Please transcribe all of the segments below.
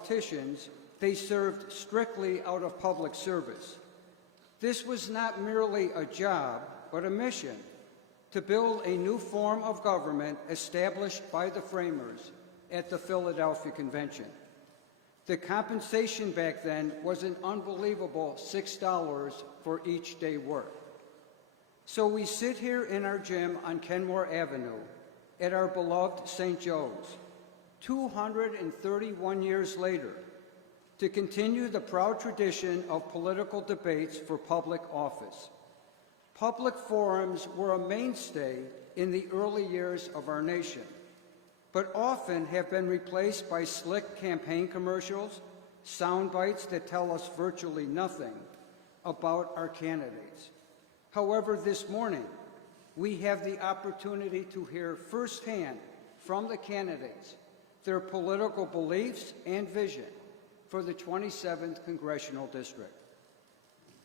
politicians, they served strictly out of public service. This was not merely a job, but a mission to build a new form of government established by the framers at the Philadelphia Convention. The compensation back then was an unbelievable $6 for each day work. So we sit here in our gym on Kenmore Avenue at our beloved St. Joe's, 231 years later, to continue the proud tradition of political debates for public office. Public forums were a mainstay in the early years of our nation, but often have been replaced by slick campaign commercials, sound bites that tell us virtually nothing about our candidates. However, this morning, we have the opportunity to hear firsthand from the candidates their political beliefs and vision for the 27th Congressional District.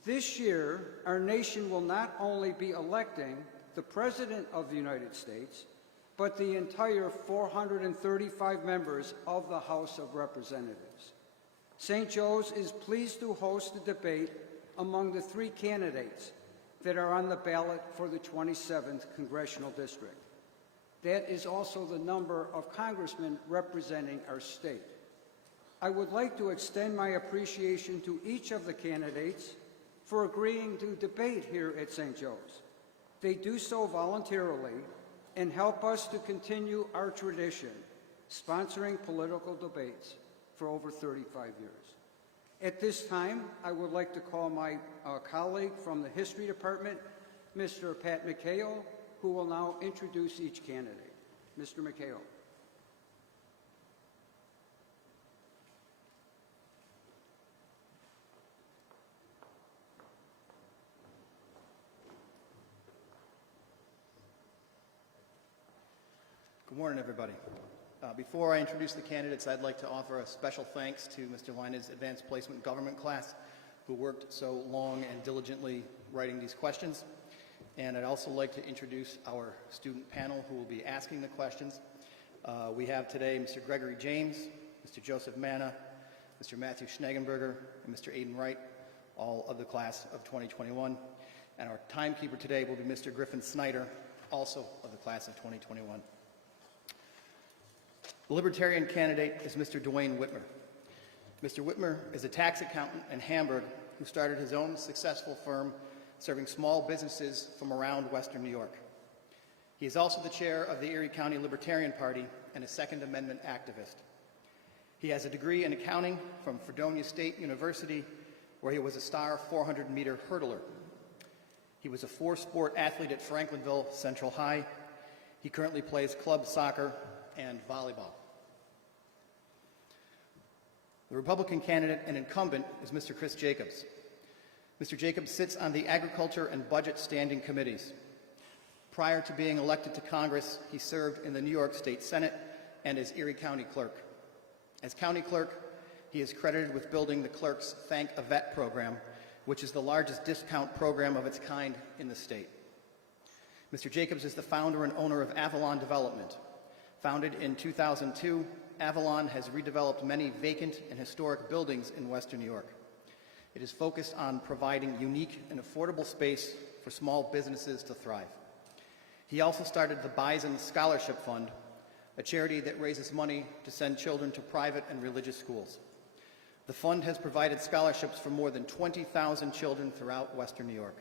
This year, our nation will not only be electing the President of the United States, but the entire 435 members of the House of Representatives. St. Joe's is pleased to host a debate among the three candidates that are on the ballot for the 27th Congressional District. That is also the number of congressmen representing our state. I would like to extend my appreciation to each of the candidates for agreeing to debate here at St. Joe's. They do so voluntarily and help us to continue our tradition, sponsoring political debates for over 35 years. At this time, I would like to call my colleague from the History Department, Mr. Pat McHale, who will now introduce each candidate. Mr. McHale. Good morning, everybody. Before I introduce the candidates, I'd like to offer a special thanks to Mr. Line's Advanced Placement Government class, who worked so long and diligently writing these questions. And I'd also like to introduce our student panel who will be asking the questions. We have today Mr. Gregory James, Mr. Joseph Manna, Mr. Matthew Schnegenberger, and Mr. Aiden Wright, all of the class of 2021. And our timekeeper today will be Mr. Griffin Snyder, also of the class of 2021. The Libertarian candidate is Mr. Dwayne Whitmer. Mr. Whitmer is a tax accountant in Hamburg who started his own successful firm serving small businesses from around Western New York. He is also the chair of the Erie County Libertarian Party and a Second Amendment activist. He has a degree in accounting from Fredonia State University, where he was a star 400-meter hurdler. He was a four-sport athlete at Franklinville Central High. He currently plays club soccer and volleyball. The Republican candidate and incumbent is Mr. Chris Jacobs. Mr. Jacobs sits on the Agriculture and Budget Standing Committees. Prior to being elected to Congress, he served in the New York State Senate and as Erie County Clerk. As County Clerk, he is credited with building the Clerk's Thank a Vet program, which is the largest discount program of its kind in the state. Mr. Jacobs is the founder and owner of Avalon Development. Founded in 2002, Avalon has redeveloped many vacant and historic buildings in Western New York. It is focused on providing unique and affordable space for small businesses to thrive. He also started the Bison Scholarship Fund, a charity that raises money to send children to private and religious schools. The fund has provided scholarships for more than 20,000 children throughout Western New York.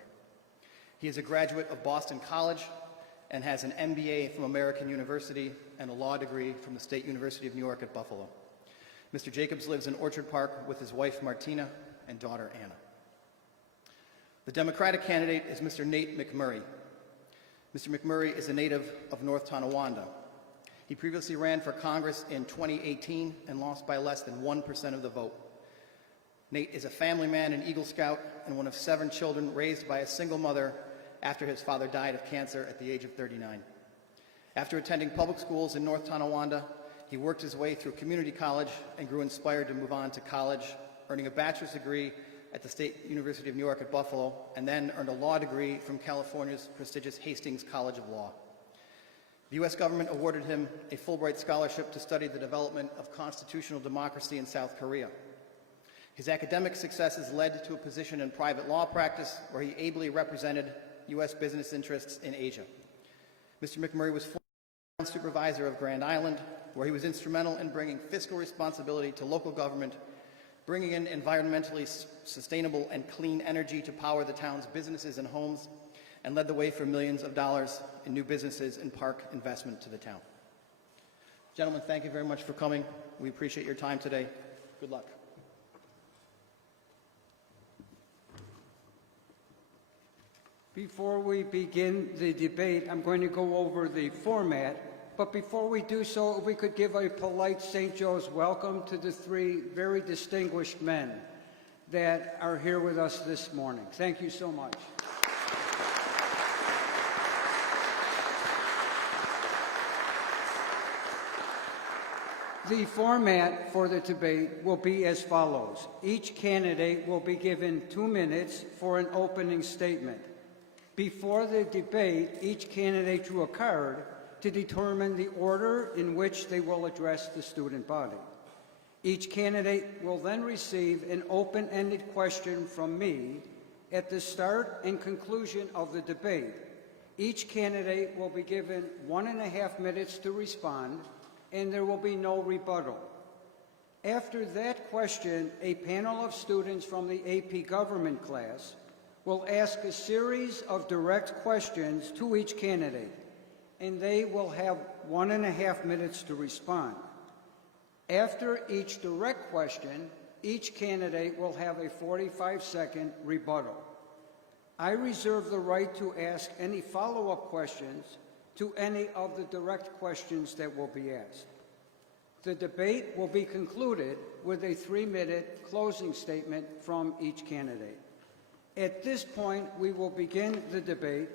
He is a graduate of Boston College and has an MBA from American University and a law degree from the State University of New York at Buffalo. Mr. Jacobs lives in Orchard Park with his wife Martina and daughter Anna. The Democratic candidate is Mr. Nate McMurray. Mr. McMurray is a native of North Tonawanda. He previously ran for Congress in 2018 and lost by less than 1% of the vote. Nate is a family man and Eagle Scout and one of 7 children raised by a single mother after his father died of cancer at the age of 39. After attending public schools in North Tonawanda, he worked his way through community college and grew inspired to move on to college, earning a bachelor's degree at the State University of New York at Buffalo, and then earned a law degree from California's prestigious Hastings College of Law. The U.S. government awarded him a Fulbright scholarship to study the development of constitutional democracy in South Korea. His academic successes led to a position in private law practice where he ably represented U.S. business interests in Asia. Mr. McMurray was former supervisor of Grand Island, where he was instrumental in bringing fiscal responsibility to local government, bringing in environmentally sustainable and clean energy to power the town's businesses and homes, and led the way for millions of dollars in new businesses and park investment to the town. Gentlemen, thank you very much for coming. We appreciate your time today. Good luck. Before we begin the debate, I'm going to go over the format, but before we do so, if we could give a polite St. Joe's welcome to the three very distinguished men that are here with us this morning. Thank you so much. The format for the debate will be as follows. Each candidate will be given 2 minutes for an opening statement. Before the debate, each candidate drew a card to determine the order in which they will address the student body. Each candidate will then receive an open-ended question from me at the start and conclusion of the debate. Each candidate will be given 1.5 minutes to respond, and there will be no rebuttal. After that question, a panel of students from the AP Government class will ask a series of direct questions to each candidate, and they will have 1.5 minutes to respond. After each direct question, each candidate will have a 45-second rebuttal. I reserve the right to ask any follow-up questions to any of the direct questions that will be asked. The debate will be concluded with a 3-minute closing statement from each candidate. At this point, we will begin the debate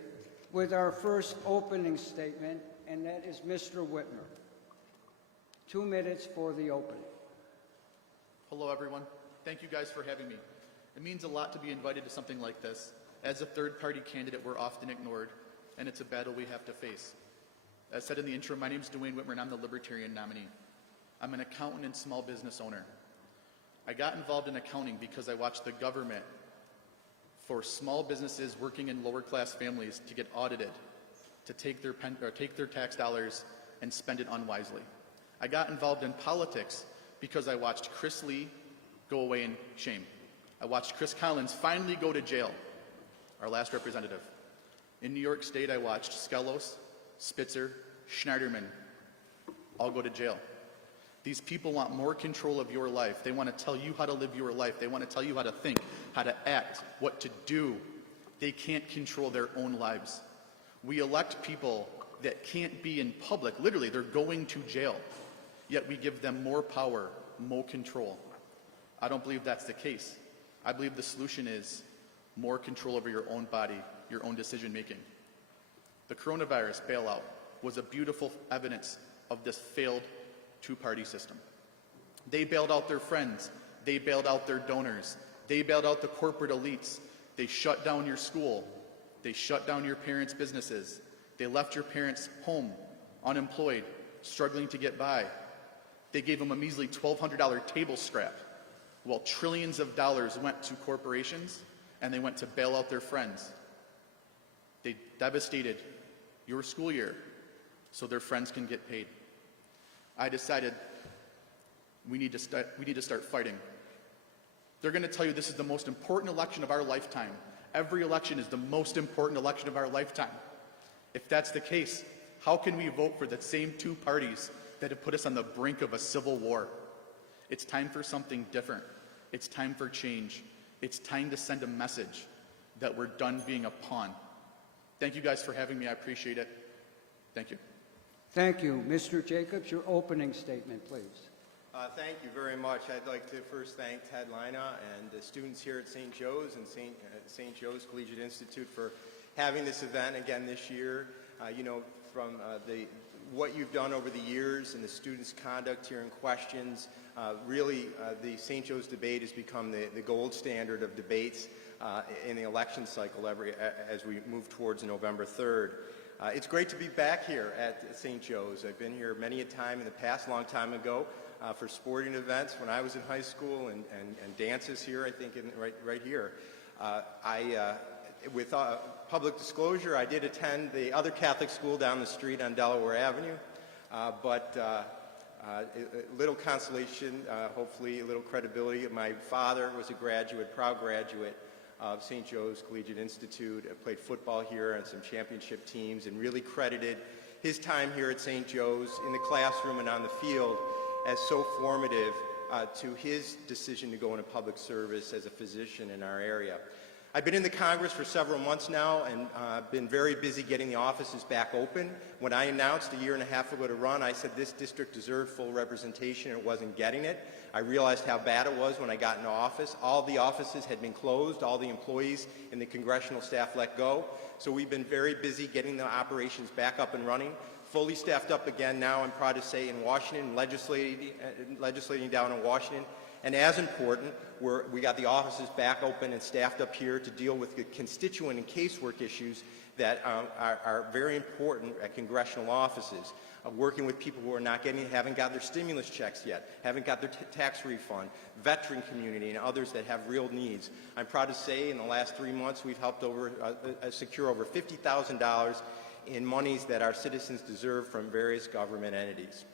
with our first opening statement, and that is Mr. Whitmer. 2 minutes for the opening. Hello, everyone. Thank you guys for having me. It means a lot to be invited to something like this. As a third-party candidate, we're often ignored, and it's a battle we have to face. As said in the intro, my name is Dwayne Whitmer, and I'm the Libertarian nominee. I'm an accountant and small business owner. I got involved in accounting because I watched the government for small businesses working in lower-class families to get audited, to take their tax dollars and spend it unwisely. I got involved in politics because I watched Chris Lee go away in shame. I watched Chris Collins finally go to jail, our last representative. In New York State, I watched Skelos, Spitzer, Schneiderman all go to jail. These people want more control of your life. They want to tell you how to live your life. They want to tell you how to think, how to act, what to do. They can't control their own lives. We elect people that can't be in public. Literally, they're going to jail. Yet we give them more power, more control. I don't believe that's the case. I believe the solution is more control over your own body, your own decision making. The coronavirus bailout was a beautiful evidence of this failed two-party system. They bailed out their friends. They bailed out their donors. They bailed out the corporate elites. They shut down your school. They shut down your parents' businesses. They left your parents home, unemployed, struggling to get by. They gave them a measly $1,200 table scrap, while trillions of dollars went to corporations and they went to bail out their friends. They devastated your school year so their friends can get paid. I decided we need to start fighting. They're going to tell you this is the most important election of our lifetime. Every election is the most important election of our lifetime. If that's the case, how can we vote for the same two parties that have put us on the brink of a civil war? It's time for something different. It's time for change. It's time to send a message that we're done being a pawn. Thank you guys for having me. I appreciate it. Thank you. Thank you. Mr. Jacobs, your opening statement, please. Thank you very much. I'd like to first thank Ted Lina and the students here at St. Joe's and St. Joe's Collegiate Institute for having this event again this year. From what you've done over the years and the students' conduct here and questions, really the St. Joe's debate has become the gold standard of debates in the election cycle as we move towards November 3rd. It's great to be back here at St. Joe's. I've been here many a time in the past, a long time ago, for sporting events when I was in high school and dances here, I think, right here. With public disclosure, I did attend the other Catholic school down the street on Delaware Avenue, but a little consolation, hopefully a little credibility. My father was a graduate, proud graduate of St. Joe's Collegiate Institute. I played football here on some championship teams and really credited his time here at St. Joe's in the classroom and on the field as so formative to his decision to go into public service as a physician in our area. I've been in the Congress for several months now and been very busy getting the offices back open. When I announced a year and a half ago to run, I said this district deserved full representation and it wasn't getting it. I realized how bad it was when I got into office. All the offices had been closed, all the employees and the congressional staff let go. So we've been very busy getting the operations back up and running. Fully staffed up again now, I'm proud to say, in Washington, legislating down in Washington. And as important, we got the offices back open and staffed up here to deal with the constituent and casework issues that are very important at congressional offices. Working with people who are haven't got their stimulus checks yet, haven't got their tax refund, veteran community, and others that have real needs. I'm proud to say in the last 3 months we've helped secure over $50,000 in monies that our citizens deserve from various government entities.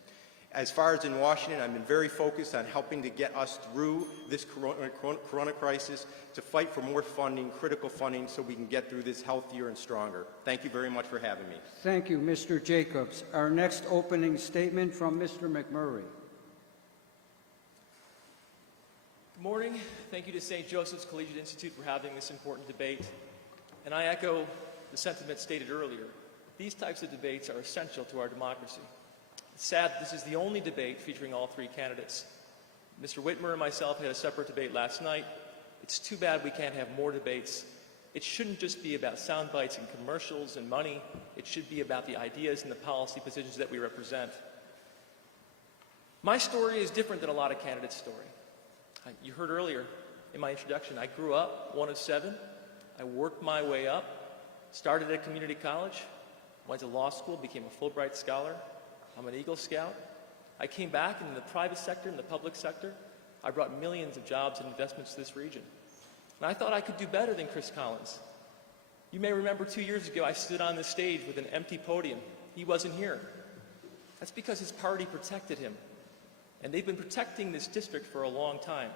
As far as in Washington, I've been very focused on helping to get us through this corona crisis, to fight for more funding, critical funding, so we can get through this healthier and stronger. Thank you very much for having me. Thank you, Mr. Jacobs. Our next opening statement from Mr. McMurray. Good morning. Thank you to St. Joseph's Collegiate Institute for having this important debate. And I echo the sentiment stated earlier. These types of debates are essential to our democracy. It's sad that this is the only debate featuring all three candidates. Mr. Whitmer and myself had a separate debate last night. It's too bad we can't have more debates. It shouldn't just be about sound bites and commercials and money. It should be about the ideas and the policy positions that we represent. My story is different than a lot of candidates' story. You heard earlier in my introduction, I grew up one of 7. I worked my way up, started at community college, went to law school, became a Fulbright scholar. I'm an Eagle Scout. I came back in the private sector, in the public sector. I brought millions of jobs and investments to this region. And I thought I could do better than Chris Collins. You may remember 2 years ago, I stood on this stage with an empty podium. He wasn't here. That's because his party protected him. And they've been protecting this district for a long time.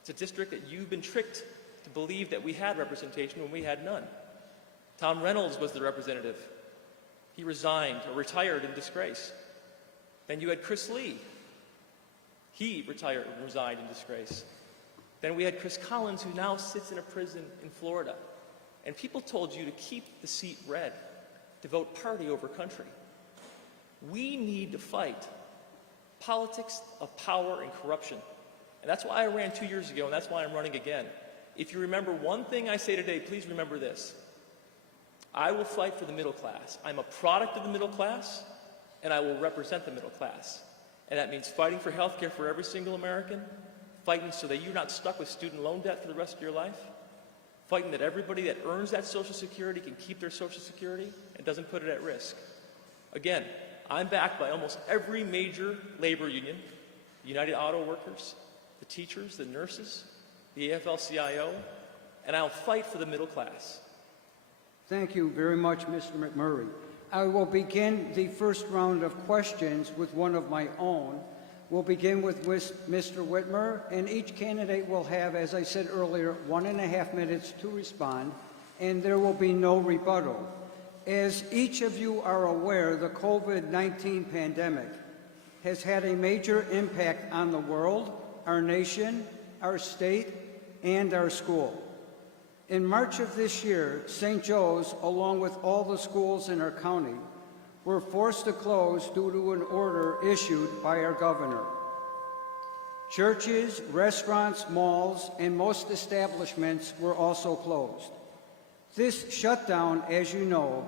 It's a district that you've been tricked to believe that we had representation when we had none. Tom Reynolds was the representative. He resigned or retired in disgrace. Then you had Chris Lee. He retired and resigned in disgrace. Then we had Chris Collins, who now sits in a prison in Florida. And people told you to keep the seat red, to vote party over country. We need to fight politics of power and corruption. And that's why I ran 2 years ago, and that's why I'm running again. If you remember one thing I say today, please remember this. I will fight for the middle class. I'm a product of the middle class, and I will represent the middle class. And that means fighting for health care for every single American, fighting so that you're not stuck with student loan debt for the rest of your life, fighting that everybody that earns that Social Security can keep their Social Security and doesn't put it at risk. Again, I'm backed by almost every major labor union, the United Auto Workers, the teachers, the nurses, the AFL-CIO, and I'll fight for the middle class. Thank you very much, Mr. McMurray. I will begin the first round of questions with one of my own. We'll begin with Mr. Whitmer, and each candidate will have, as I said earlier, 1.5 minutes to respond, and there will be no rebuttal. As each of you are aware, the COVID-19 pandemic has had a major impact on the world, our nation, our state, and our school. In March of this year, St. Joe's, along with all the schools in our county, were forced to close due to an order issued by our governor. Churches, restaurants, malls, and most establishments were also closed. This shutdown, as you know,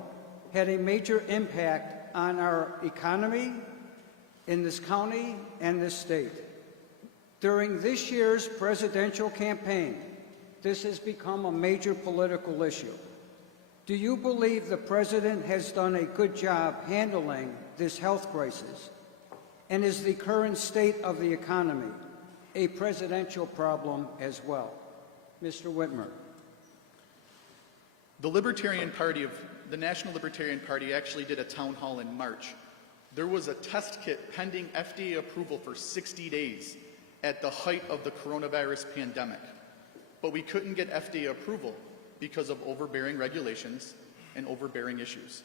had a major impact on our economy in this county and this state. During this year's presidential campaign, this has become a major political issue. Do you believe the President has done a good job handling this health crisis? And is the current state of the economy a presidential problem as well? Mr. Whitmer. The National Libertarian Party actually did a town hall in March. There was a test kit pending FDA approval for 60 days at the height of the coronavirus pandemic. But we couldn't get FDA approval because of overbearing regulations and overbearing issues.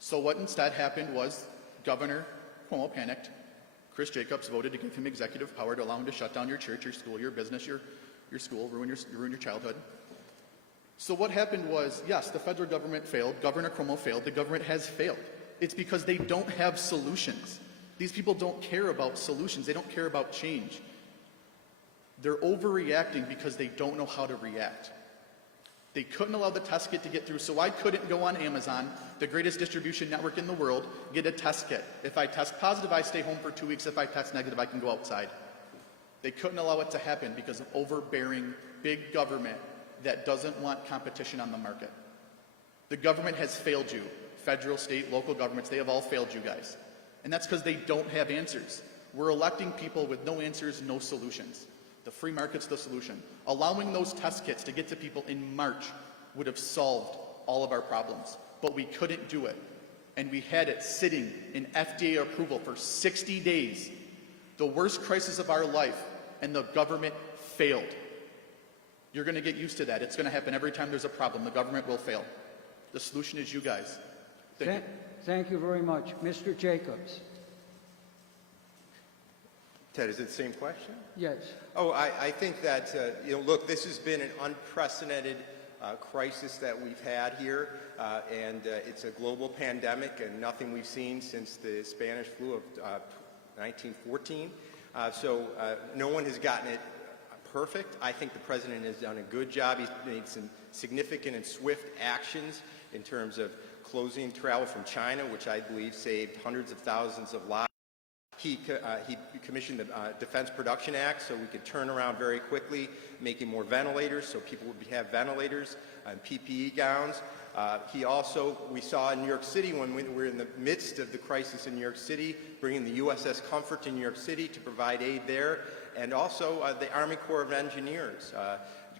So what instead happened was Governor Cuomo panicked. Chris Jacobs voted to give him executive power to allow him to shut down your church, your school, your business, your school, ruin your childhood. So what happened was, yes, the federal government failed, Governor Cuomo failed, the government has failed. It's because they don't have solutions. These people don't care about solutions. They don't care about change. They're overreacting because they don't know how to react. They couldn't allow the test kit to get through, so I couldn't go on Amazon, the greatest distribution network in the world, get a test kit. If I test positive, I stay home for 2 weeks. If I test negative, I can go outside. They couldn't allow it to happen because of overbearing big government that doesn't want competition on the market. The government has failed you. Federal, state, local governments, they have all failed you guys. And that's because they don't have answers. We're electing people with no answers, no solutions. The free market's the solution. Allowing those test kits to get to people in March would have solved all of our problems. But we couldn't do it. And we had it sitting in FDA approval for 60 days. The worst crisis of our life, and the government failed. You're going to get used to that. It's going to happen every time there's a problem. The government will fail. The solution is you guys. Thank you. Thank you very much. Mr. Jacobs. Ted, is it the same question? Yes. Oh, I think that, look, this has been an unprecedented crisis that we've had here, and it's a global pandemic and nothing we've seen since the Spanish flu of 1914. So no one has gotten it perfect. I think the President has done a good job. He's made some significant and swift actions in terms of closing travel from China, which I believe saved hundreds of thousands of lives. He commissioned the Defense Production Act so we could turn around very quickly, making more ventilators so people would have ventilators and PPE gowns. We saw in New York City when we were in the midst of the crisis in New York City, bringing the USS Comfort to New York City to provide aid there, and also the Army Corps of Engineers,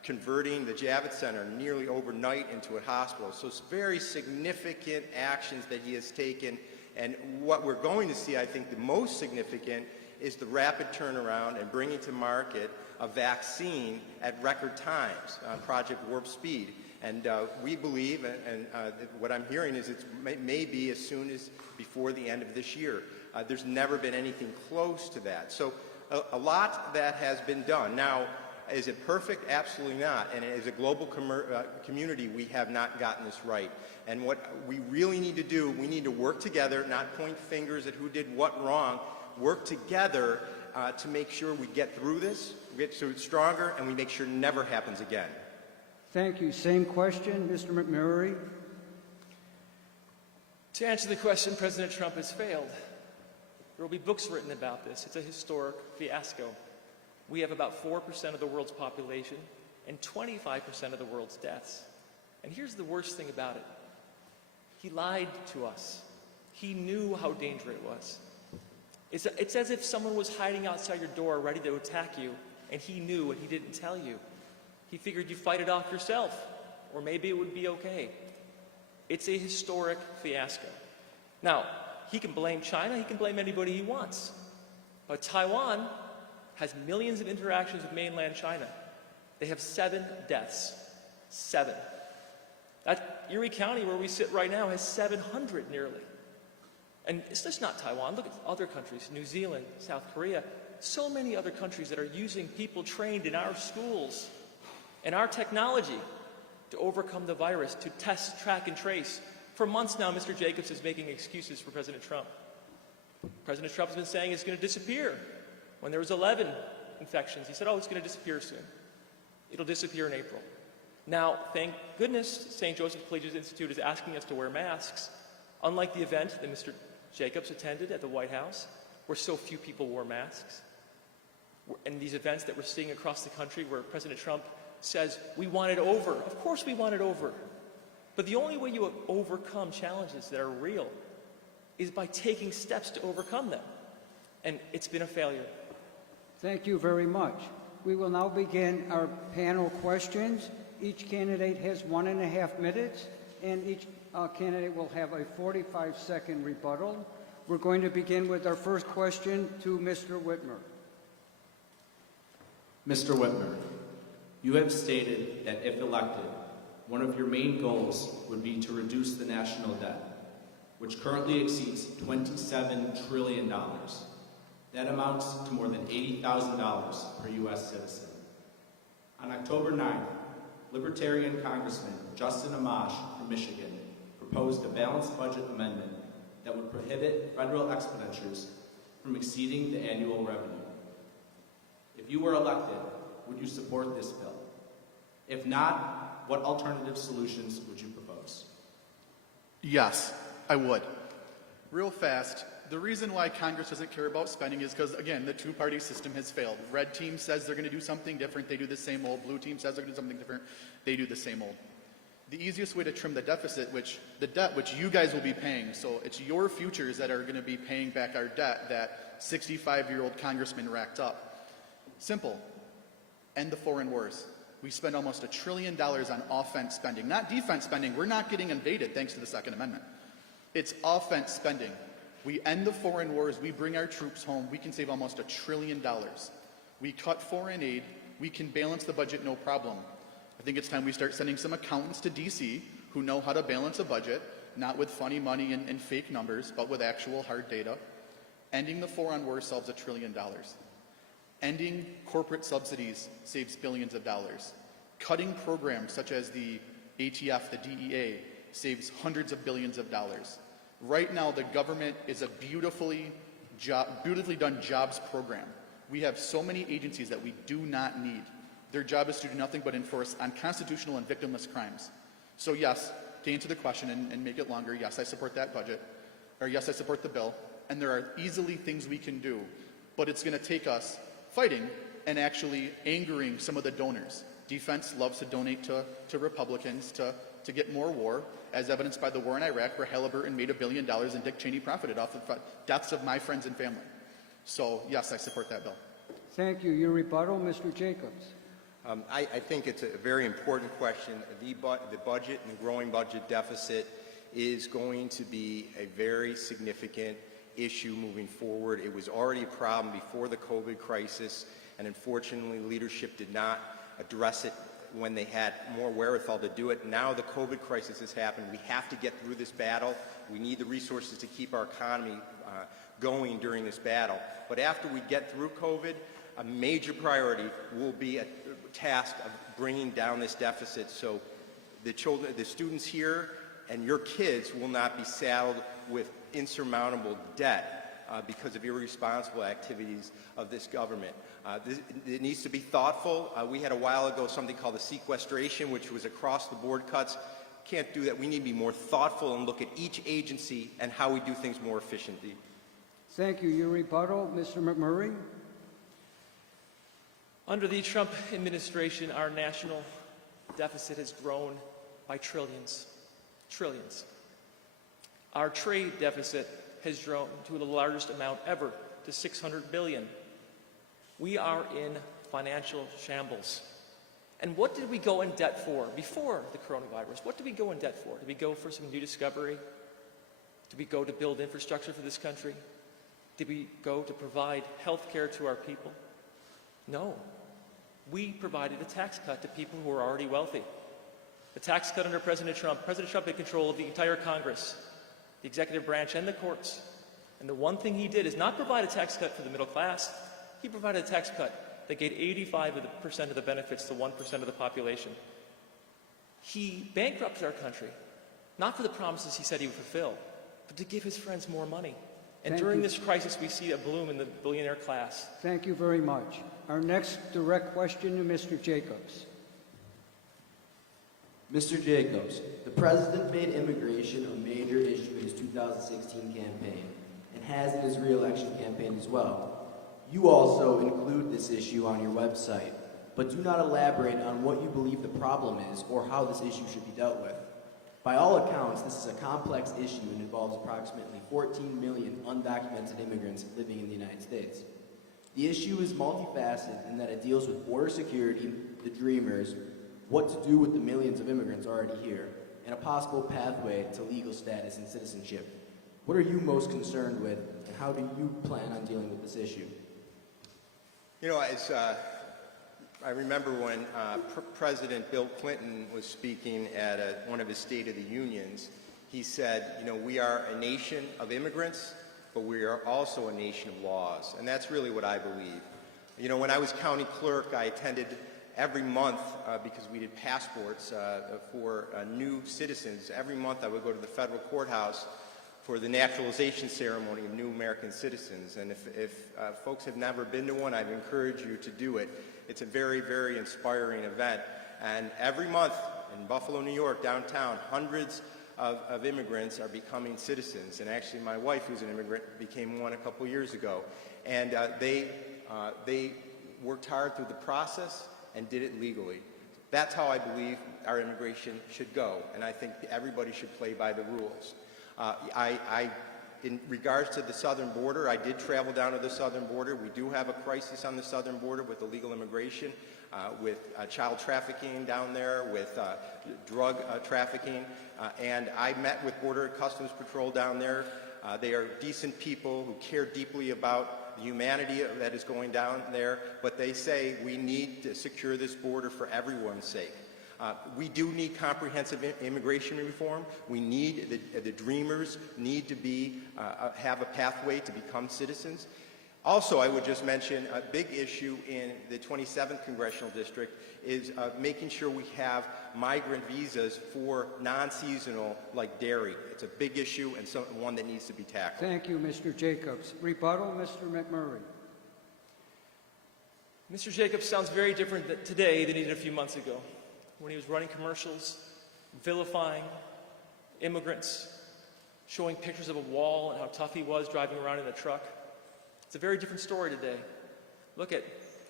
converting the Javits Center nearly overnight into a hospital. So it's very significant actions that he has taken. And what we're going to see, I think, the most significant is the rapid turnaround and bringing to market a vaccine at record times, Project Warp Speed. And we believe, and what I'm hearing is it may be as soon as before the end of this year. There's never been anything close to that. So a lot that has been done. Now, is it perfect? Absolutely not. And as a global community, we have not gotten this right. And what we really need to do, we need to work together, not point fingers at who did what wrong, work together to make sure we get through this, we get through it stronger, and we make sure it never happens again. Thank you. Same question, Mr. McMurray. To answer the question, President Trump has failed. There will be books written about this. It's a historic fiasco. We have about 4% of the world's population and 25% of the world's deaths. And here's the worst thing about it. He lied to us. He knew how dangerous it was. It's as if someone was hiding outside your door ready to attack you, and he knew and he didn't tell you. He figured you'd fight it off yourself, or maybe it would be okay. It's a historic fiasco. Now, he can blame China, he can blame anybody he wants. But Taiwan has millions of interactions with mainland China. They have 7 deaths. 7. That Erie County, where we sit right now, has 700 nearly. And it's just not Taiwan. Look at other countries, New Zealand, South Korea, so many other countries that are using people trained in our schools and our technology to overcome the virus, to test, track, and trace. For months now, Mr. Jacobs is making excuses for President Trump. President Trump has been saying it's going to disappear. When there was 11 infections, he said, oh, it's going to disappear soon. It'll disappear in April. Now, thank goodness, St. Joseph Collegiate Institute is asking us to wear masks, unlike the event that Mr. Jacobs attended at the White House, where so few people wore masks. And these events that we're seeing across the country where President Trump says, we want it over. Of course we want it over. But the only way you overcome challenges that are real is by taking steps to overcome them. And it's been a failure. Thank you very much. We will now begin our panel questions. Each candidate has 1.5 minutes, and each candidate will have a 45-second rebuttal. We're going to begin with our first question to Mr. Whitmer. Mr. Whitmer, you have stated that if elected, one of your main goals would be to reduce the national debt, which currently exceeds $27 trillion. That amounts to more than $80,000 per U.S. citizen. On October 9th, Libertarian Congressman Justin Amash from Michigan proposed a balanced budget amendment that would prohibit federal expenditures from exceeding the annual revenue. If you were elected, would you support this bill? If not, what alternative solutions would you propose? Yes, I would. Real fast, the reason why Congress doesn't care about spending is because, again, the two-party system has failed. Red team says they're going to do something different, they do the same old. Blue team says they're going to do something different, they do the same old. The easiest way to trim the deficit, the debt which you guys will be paying, so it's your futures that are going to be paying back our debt that 65-year-old congressman racked up. Simple. End the foreign wars. We spend almost $1 trillion on offense spending, not defense spending. We're not getting invaded thanks to the Second Amendment. It's offense spending. We end the foreign wars, we bring our troops home, we can save almost $1 trillion. We cut foreign aid, we can balance the budget no problem. I think it's time we start sending some accountants to DC who know how to balance a budget, not with funny money and fake numbers, but with actual hard data. Ending the foreign war solves $1 trillion. Ending corporate subsidies saves billions of dollars. Cutting programs such as the ATF, the DEA, saves hundreds of billions of dollars. Right now, the government is a beautifully done jobs program. We have so many agencies that we do not need. Their job is to do nothing but enforce unconstitutional and victimless crimes. So yes, to answer the question and make it longer, yes, I support that budget, or yes, I support the bill, and there are easily things we can do, but it's going to take us fighting and actually angering some of the donors. Defense loves to donate to Republicans to get more war, as evidenced by the war in Iraq, where Halliburton made $1 billion and Dick Cheney profited off the deaths of my friends and family. So yes, I support that bill. Thank you. Your rebuttal, Mr. Jacobs. I think it's a very important question. The budget and the growing budget deficit is going to be a very significant issue moving forward. It was already a problem before the COVID crisis, and unfortunately leadership did not address it when they had more wherewithal to do it. Now the COVID crisis has happened. We have to get through this battle. We need the resources to keep our economy going during this battle. But after we get through COVID, a major priority will be a task of bringing down this deficit so the students here and your kids will not be saddled with insurmountable debt because of irresponsible activities of this government. It needs to be thoughtful. We had a while ago something called the sequestration, which was across-the-board cuts. Can't do that. We need to be more thoughtful and look at each agency and how we do things more efficiently. Thank you. Your rebuttal, Mr. McMurray. Under the Trump administration, our national deficit has grown by trillions. Trillions. Our trade deficit has grown to the largest amount ever, to $600 billion. We are in financial shambles. And what did we go in debt for before the coronavirus? What did we go in debt for? Did we go for some new discovery? Did we go to build infrastructure for this country? Did we go to provide health care to our people? No. We provided a tax cut to people who are already wealthy. The tax cut under President Trump. President Trump had control of the entire Congress, the executive branch, and the courts. And the one thing he did is not provide a tax cut for the middle class. He provided a tax cut that gave 85% of the benefits to 1% of the population. He bankrupted our country, not for the promises he said he would fulfill, but to give his friends more money. And during this crisis, we see a bloom in the billionaire class. Thank you very much. Our next direct question to Mr. Jacobs. Mr. Jacobs, the president made immigration a major issue in his 2016 campaign and has in his re-election campaign as well. You also include this issue on your website, but do not elaborate on what you believe the problem is or how this issue should be dealt with. By all accounts, this is a complex issue and involves approximately 14 million undocumented immigrants living in the United States. The issue is multifaceted in that it deals with border security, the dreamers, what to do with the millions of immigrants already here, and a possible pathway to legal status and citizenship. What are you most concerned with, and how do you plan on dealing with this issue? You know, as I remember when President Bill Clinton was speaking at one of his State of the Unions, he said, you know, we are a nation of immigrants, but we are also a nation of laws. And that's really what I believe. You know, when I was county clerk, I attended every month, because we did passports for new citizens, every month I would go to the federal courthouse for the naturalization ceremony of new American citizens. And if folks have never been to one, I'd encourage you to do it. It's a very, very inspiring event. And every month in Buffalo, New York, downtown, hundreds of immigrants are becoming citizens. And actually my wife, who's an immigrant, became one a couple years ago. And they worked hard through the process and did it legally. That's how I believe our immigration should go. And I think everybody should play by the rules. In regards to the southern border, I did travel down to the southern border. We do have a crisis on the southern border with illegal immigration, with child trafficking down there, with drug trafficking. And I met with Border Customs Patrol down there. They are decent people who care deeply about the humanity that is going down there, but they say we need to secure this border for everyone's sake. We do need comprehensive immigration reform. We need, the dreamers need to be, have a pathway to become citizens. Also, I would just mention a big issue in the 27th Congressional District is making sure we have migrant visas for non-seasonal, like dairy. It's a big issue and one that needs to be tackled. Thank you, Mr. Jacobs. Rebuttal, Mr. McMurray. Mr. Jacobs sounds very different today than he did a few months ago, when he was running commercials, vilifying immigrants, showing pictures of a wall and how tough he was driving around in a truck. It's a very different story today. Look at,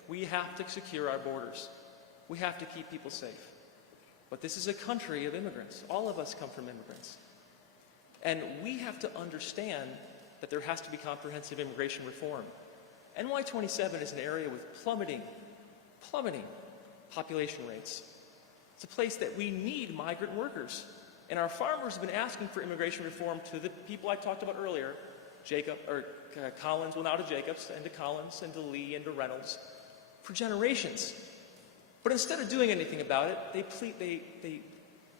we have to secure our borders. We have to keep people safe. But this is a country of immigrants. All of us come from immigrants. And we have to understand that there has to be comprehensive immigration reform. NY-27 is an area with plummeting population rates. It's a place that we need migrant workers. And our farmers have been asking for immigration reform to the people I talked about earlier, Collins, well now to Jacobs, and to Collins, and to Lee, and to Reynolds, for generations. But instead of doing anything about it,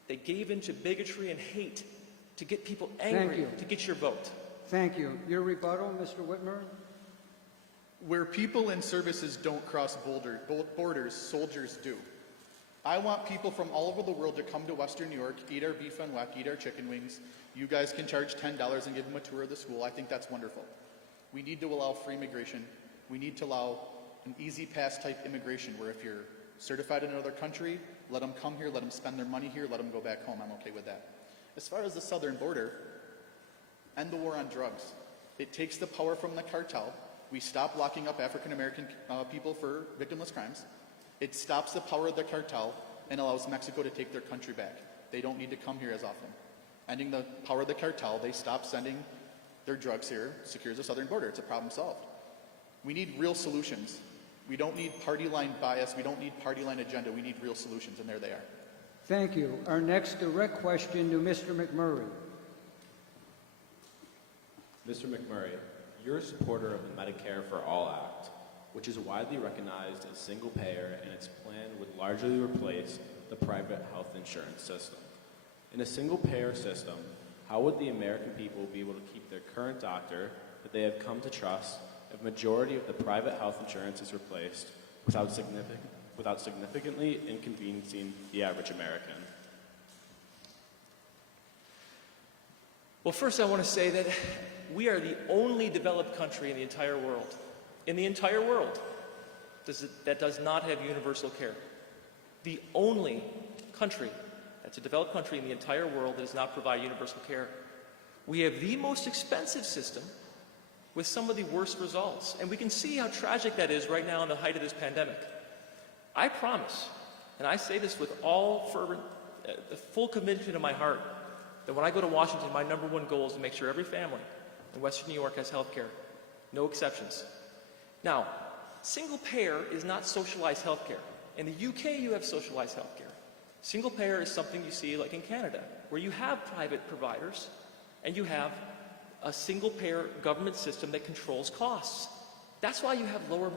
they gave in to bigotry and hate to get people angry, to get your vote. Thank you. Your rebuttal, Mr. Whitmer? Where people and services don't cross borders, soldiers do. I want people from all over the world to come to Western New York, eat our beef and weck, eat our chicken wings. You guys can charge $10 and give them a tour of the school. I think that's wonderful. We need to allow free immigration. We need to allow an easy pass type immigration where if you're certified in another country, let them come here, let them spend their money here, let them go back home. I'm okay with that. As far as the southern border, end the war on drugs. It takes the power from the cartel. We stop locking up African American people for victimless crimes. It stops the power of the cartel and allows Mexico to take their country back. They don't need to come here as often. Ending the power of the cartel, they stop sending their drugs here, secures the southern border. It's a problem solved. We need real solutions. We don't need party line bias. We don't need party line agenda. We need real solutions, and there they are. Thank you. Our next direct question to Mr. McMurray. Mr. McMurray, you're a supporter of the Medicare for All Act, which is widely recognized as single payer, and its plan would largely replace the private health insurance system. In a single payer system, how would the American people be able to keep their current doctor that they have come to trust if majority of the private health insurance is replaced without significantly inconveniencing the average American? Well, first I want to say that we are the only developed country in the entire world, that does not have universal care. The only country that's a developed country in the entire world that does not provide universal care. We have the most expensive system with some of the worst results. And we can see how tragic that is right now in the height of this pandemic. I promise, and I say this with all fervent, the full commitment of my heart, that when I go to Washington, my number one goal is to make sure every family in Western New York has health care. No exceptions. Now, single payer is not socialized health care. In the UK, you have socialized health care. Single payer is something you see like in Canada, where you have private providers and you have a single payer government system that controls costs. That's why you have lower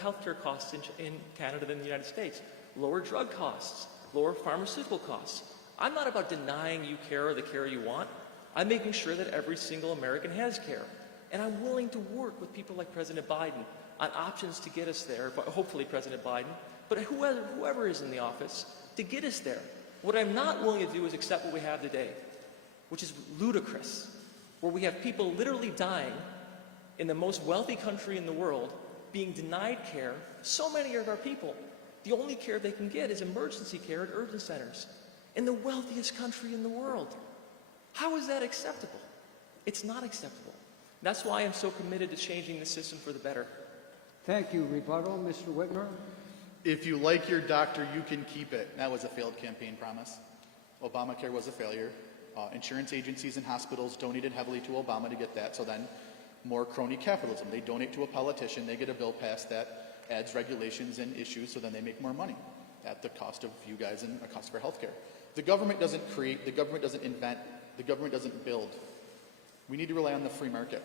healthcare costs in Canada than the United States. Lower drug costs, lower pharmaceutical costs. I'm not about denying you care or the care you want. I'm making sure that every single American has care. And I'm willing to work with people like President Biden on options to get us there, but hopefully President Biden, but whoever is in the office, to get us there. What I'm not willing to do is accept what we have today, which is ludicrous, where we have people literally dying in the most wealthy country in the world, being denied care. So many of our people, the only care they can get is emergency care at urgent centers in the wealthiest country in the world. How is that acceptable? It's not acceptable. That's why I'm so committed to changing the system for the better. Thank you. Rebuttal, Mr. Whitmer. If you like your doctor, you can keep it. That was a failed campaign promise. Obamacare was a failure. Insurance agencies and hospitals donated heavily to Obama to get that, so then more crony capitalism. They donate to a politician, they get a bill passed that adds regulations and issues, so then they make more money at the cost of you guys and a cost for healthcare. The government doesn't create, the government doesn't invent, the government doesn't build. We need to rely on the free market.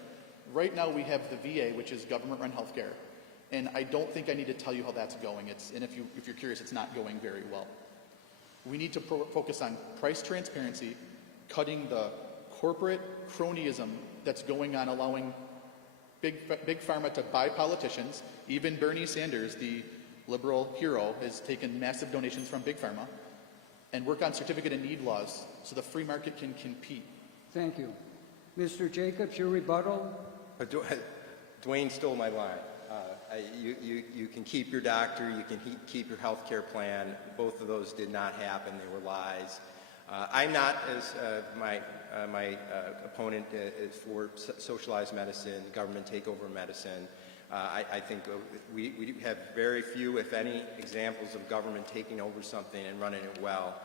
Right now we have the VA, which is government-run healthcare, and I don't think I need to tell you how that's going. And if you're curious, it's not going very well. We need to focus on price transparency, cutting the corporate cronyism that's going on, allowing big pharma to buy politicians. Even Bernie Sanders, the liberal hero, has taken massive donations from big pharma, and work on certificate of need laws so the free market can compete. Thank you. Mr. Jacobs, your rebuttal. Dwayne stole my line. You can keep your doctor, you can keep your health care plan. Both of those did not happen. They were lies. I'm not, as my opponent, is for socialized medicine, government takeover medicine. I think we have very few, if any, examples of government taking over something and running it well.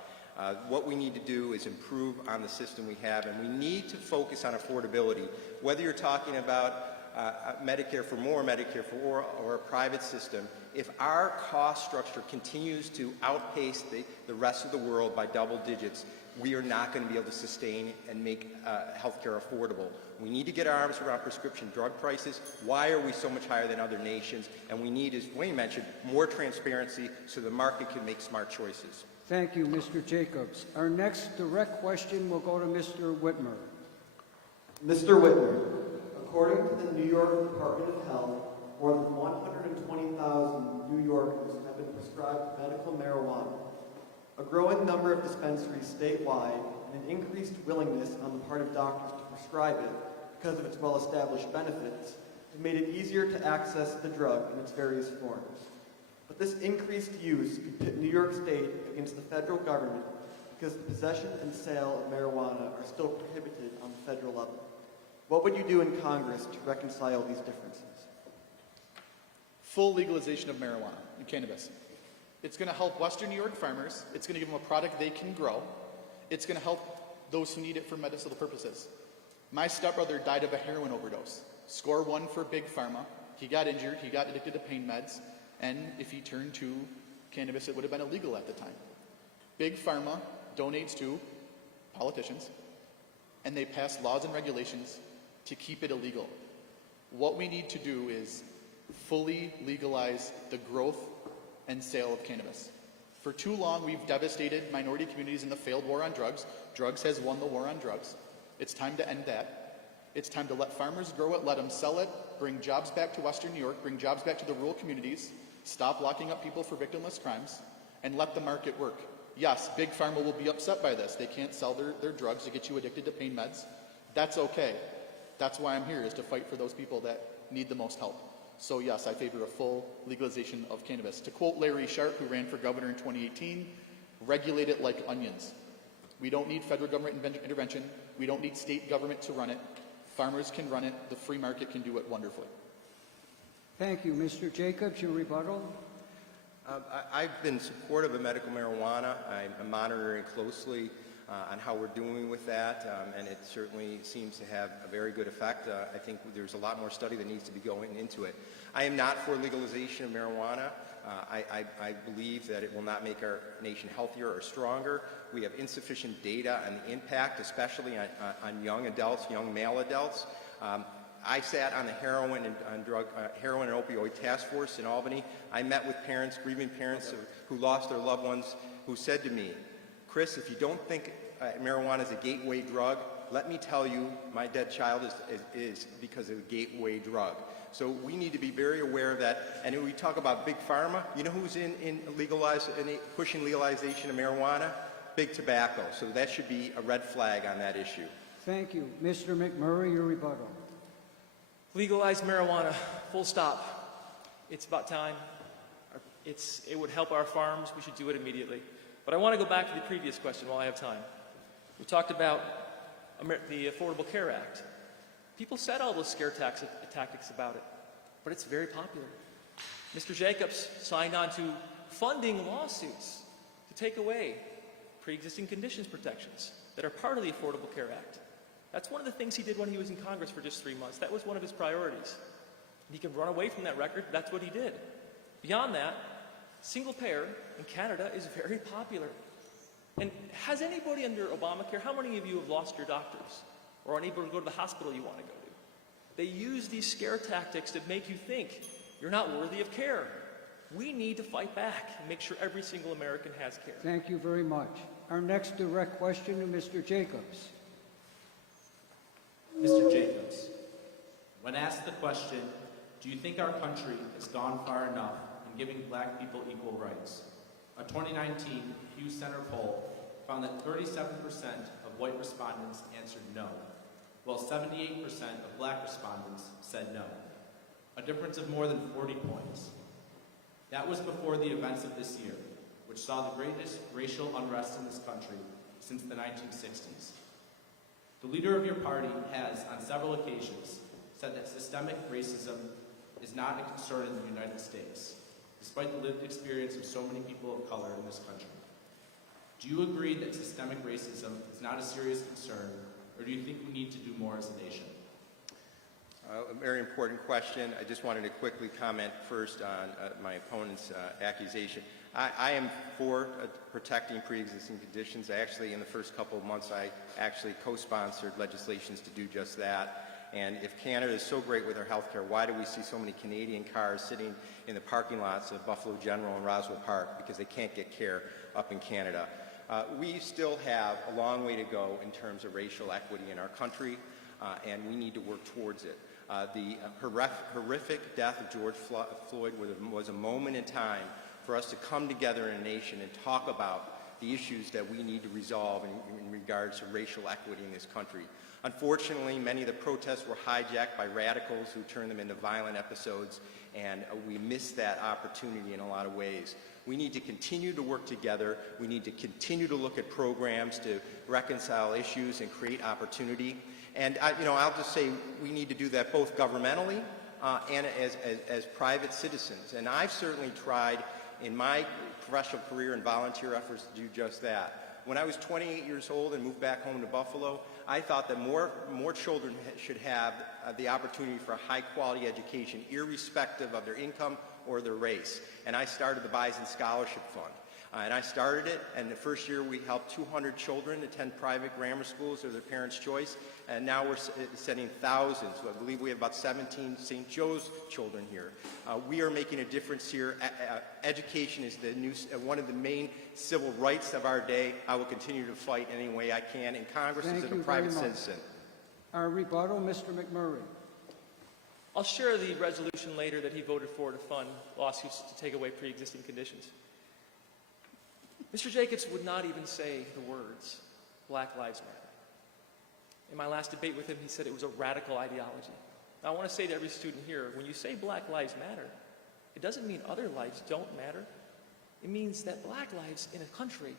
What we need to do is improve on the system we have, and we need to focus on affordability. Whether you're talking about Medicare for more, Medicare for all, or a private system, if our cost structure continues to outpace the rest of the world by double digits, we are not going to be able to sustain and make healthcare affordable. We need to get our arms around prescription drug prices. Why are we so much higher than other nations? And we need, as Dwayne mentioned, more transparency so the market can make smart choices. Thank you, Mr. Jacobs. Our next direct question will go to Mr. Whitmer. Mr. Whitmer, according to the New York Department of Health, more than 120,000 New Yorkers have been prescribed medical marijuana. A growing number of dispensaries statewide and an increased willingness on the part of doctors to prescribe it because of its well-established benefits have made it easier to access the drug in its various forms. But this increased use could pit New York State against the federal government because the possession and sale of marijuana are still prohibited on the federal level. What would you do in Congress to reconcile these differences? Full legalization of marijuana and cannabis. It's going to help Western New York farmers. It's going to give them a product they can grow. It's going to help those who need it for medicinal purposes. My stepbrother died of a heroin overdose. Score one for big pharma. He got injured. He got addicted to pain meds. And if he turned to cannabis, it would have been illegal at the time. Big pharma donates to politicians, and they pass laws and regulations to keep it illegal. What we need to do is fully legalize the growth and sale of cannabis. For too long, we've devastated minority communities in the failed war on drugs. Drugs has won the war on drugs. It's time to end that. It's time to let farmers grow it, let them sell it, bring jobs back to Western New York, bring jobs back to the rural communities, stop locking up people for victimless crimes, and let the market work. Yes, big pharma will be upset by this. They can't sell their drugs to get you addicted to pain meds. That's okay. That's why I'm here, is to fight for those people that need the most help. So yes, I favor a full legalization of cannabis. To quote Larry Sharp, who ran for governor in 2018, regulate it like onions. We don't need federal government intervention. We don't need state government to run it. Farmers can run it. The free market can do it wonderfully. Thank you. Mr. Jacobs, your rebuttal. I've been supportive of medical marijuana. I'm monitoring closely on how we're doing with that, and it certainly seems to have a very good effect. I think there's a lot more study that needs to be going into it. I am not for legalization of marijuana. I believe that it will not make our nation healthier or stronger. We have insufficient data on the impact, especially on young adults, young male adults. I sat on the heroin and opioid task force in Albany. I met with parents, grieving parents who lost their loved ones, who said to me, Chris, if you don't think marijuana is a gateway drug, let me tell you, my dead child is because of a gateway drug. So we need to be very aware of that. And when we talk about big pharma, you know who's pushing legalization of marijuana? Big tobacco. So that should be a red flag on that issue. Thank you. Mr. McMurray, your rebuttal. Legalize marijuana, full stop. It's about time. It would help our farms. We should do it immediately. But I want to go back to the previous question while I have time. We talked about the Affordable Care Act. People said all those scare tactics about it, but it's very popular. Mr. Jacobs signed on to funding lawsuits to take away pre-existing conditions protections that are part of the Affordable Care Act. That's one of the things he did when he was in Congress for just 3 months. That was one of his priorities. He can run away from that record. That's what he did. Beyond that, single payer in Canada is very popular. And has anybody under Obamacare, how many of you have lost your doctors or are unable to go to the hospital you want to go to? They use these scare tactics to make you think you're not worthy of care. We need to fight back and make sure every single American has care. Thank you very much. Our next direct question to Mr. Jacobs. Mr. Jacobs, when asked the question, do you think our country has gone far enough in giving black people equal rights? A 2019 Pew Center poll found that 37% of white respondents answered no, while 78% of black respondents said no, a difference of more than 40 points. That was before the events of this year, which saw the greatest racial unrest in this country since the 1960s. The leader of your party has, on several occasions, said that systemic racism is not a concern in the United States, despite the lived experience of so many people of color in this country. Do you agree that systemic racism is not a serious concern, or do you think we need to do more as a nation? A very important question. I just wanted to quickly comment first on my opponent's accusation. I am for protecting pre-existing conditions. Actually, in the first couple of months, I actually co-sponsored legislations to do just that. And if Canada is so great with our health care, why do we see so many Canadian cars sitting in the parking lots of Buffalo General and Roswell Park? Because they can't get care up in Canada. We still have a long way to go in terms of racial equity in our country, and we need to work towards it. The horrific death of George Floyd was a moment in time for us to come together in a nation and talk about the issues that we need to resolve in regards to racial equity in this country. Unfortunately, many of the protests were hijacked by radicals who turned them into violent episodes, and we missed that opportunity in a lot of ways. We need to continue to work together. We need to continue to look at programs to reconcile issues and create opportunity. And I'll just say we need to do that both governmentally and as private citizens. And I've certainly tried in my professional career and volunteer efforts to do just that. When I was 28 years old and moved back home to Buffalo, I thought that more children should have the opportunity for a high-quality education, irrespective of their income or their race. And I started the Bison Scholarship Fund. And I started it, and the first year we helped 200 children attend private grammar schools of their parents' choice, and now we're sending thousands. I believe we have about 17 St. Joe's children here. We are making a difference here. Education is one of the main civil rights of our day. I will continue to fight any way I can in Congress as a private citizen. Our rebuttal, Mr. McMurray. I'll share the resolution later that he voted for to fund lawsuits to take away pre-existing conditions. Mr. Jacobs would not even say the words, Black Lives Matter. In my last debate with him, he said it was a radical ideology. Now, I want to say to every student here, when you say Black Lives Matter, it doesn't mean other lives don't matter. It means that black lives in a country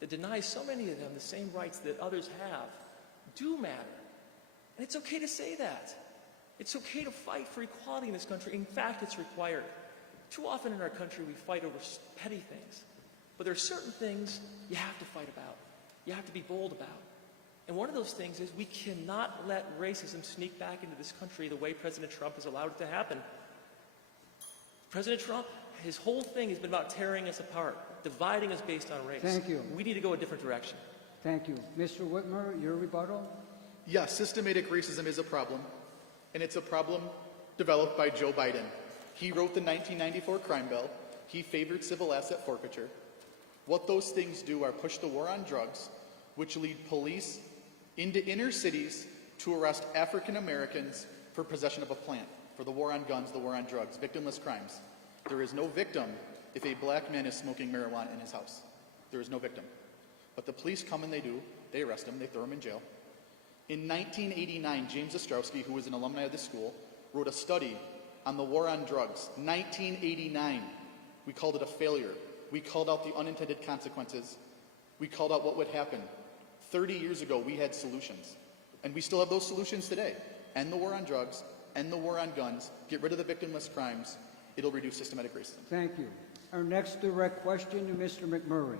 that denies so many of them the same rights that others have do matter. And it's okay to say that. It's okay to fight for equality in this country. In fact, it's required. Too often in our country, we fight over petty things. But there are certain things you have to fight about. you have to be bold about. And one of those things is we cannot let racism sneak back into this country the way President Trump has allowed it to happen. President Trump, his whole thing has been about tearing us apart, dividing us based on race. Thank you. We need to go a different direction. Thank you. Mr. Whitmer, your rebuttal? Yes, systematic racism is a problem, and it's a problem developed by Joe Biden. He wrote the 1994 crime bill. He favored civil asset forfeiture. What those things do are push the war on drugs, which lead police into inner cities to arrest African Americans for possession of a plant, for the war on guns, the war on drugs, victimless crimes. There is no victim if a black man is smoking marijuana in his house. There is no victim. But the police come and they arrest him, they throw him in jail. In 1989, James Ostrowski, who was an alumni of the school, wrote a study on the war on drugs. 1989. We called it a failure. We called out the unintended consequences. We called out what would happen. 30 years ago, we had solutions. And we still have those solutions today. End the war on drugs, end the war on guns, get rid of the victimless crimes. It'll reduce systematic racism. Thank you. Our next direct question to Mr. McMurray.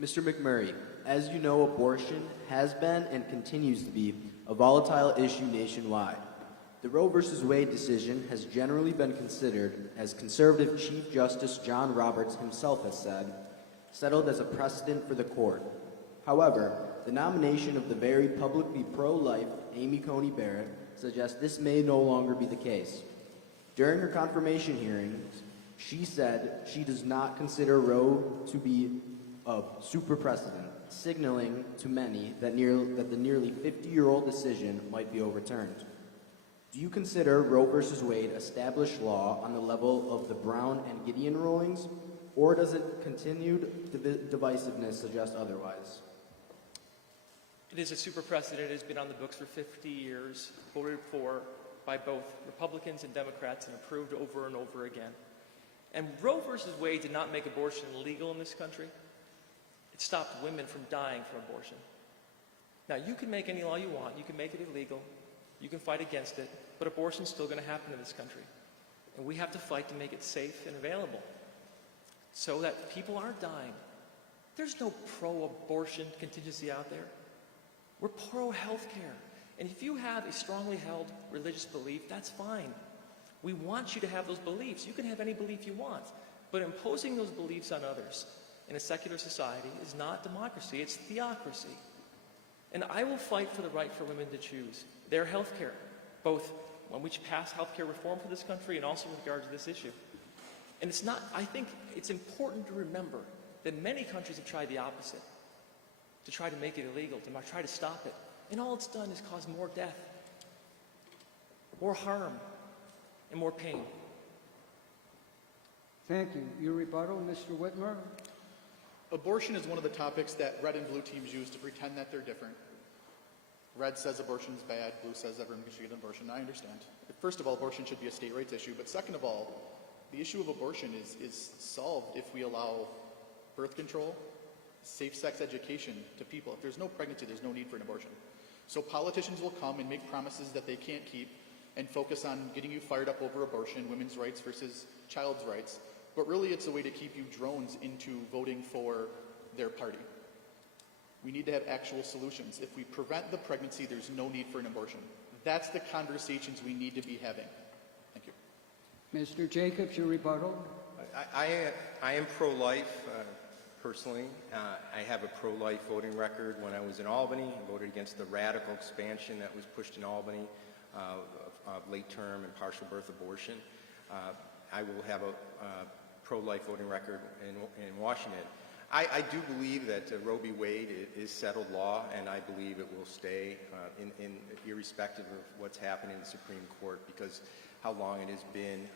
Mr. McMurray, as you know, abortion has been and continues to be a volatile issue nationwide. The Roe v. Wade decision has generally been considered, as conservative Chief Justice John Roberts himself has said, settled as a precedent for the court. However, the nomination of the very publicly pro-life Amy Coney Barrett suggests this may no longer be the case. During her confirmation hearings, she said she does not consider Roe to be a super precedent, signaling to many that the nearly 50-year-old decision might be overturned. Do you consider Roe v. Wade established law on the level of the Brown and Gideon rulings, or does it continued divisiveness suggest otherwise? It is a super precedent. It has been on the books for 50 years, voted for by both Republicans and Democrats, and approved over and over again. And Roe v. Wade did not make abortion legal in this country. It stopped women from dying from abortion. Now, you can make any law you want. You can make it illegal. You can fight against it. But abortion's still going to happen in this country. And we have to fight to make it safe and available so that people aren't dying. There's no pro-abortion contingency out there. We're pro-health care. And if you have a strongly held religious belief, that's fine. We want you to have those beliefs. You can have any belief you want. But imposing those beliefs on others in a secular society is not democracy, it's theocracy. And I will fight for the right for women to choose their health care, both when we pass health care reform for this country and also with regard to this issue. And it's not, I think it's important to remember that many countries have tried the opposite, to try to make it illegal, to try to stop it. And all it's done is cause more death, more harm, and more pain. Thank you. Your rebuttal, Mr. Whitmer? Abortion is one of the topics that red and blue teams use to pretend that they're different. Red says abortion is bad, blue says everyone should get an abortion. I understand. First of all, abortion should be a state rights issue, but second of all, the issue of abortion is solved if we allow birth control, safe sex education to people. If there's no pregnancy, there's no need for an abortion. So politicians will come and make promises that they can't keep and focus on getting you fired up over abortion, women's rights versus child's rights, but really it's a way to keep you drones into voting for their party. We need to have actual solutions. If we prevent the pregnancy, there's no need for an abortion. That's the conversations we need to be having. Thank you. Mr. Jacobs, your rebuttal? I am pro-life, personally. I have a pro-life voting record. When I was in Albany, I voted against the radical expansion that was pushed in Albany of late-term and partial birth abortion. I will have a pro-life voting record in Washington. I do believe that Roe v. Wade is settled law, and I believe it will stay irrespective of what's happening in the Supreme Court, because how long it has been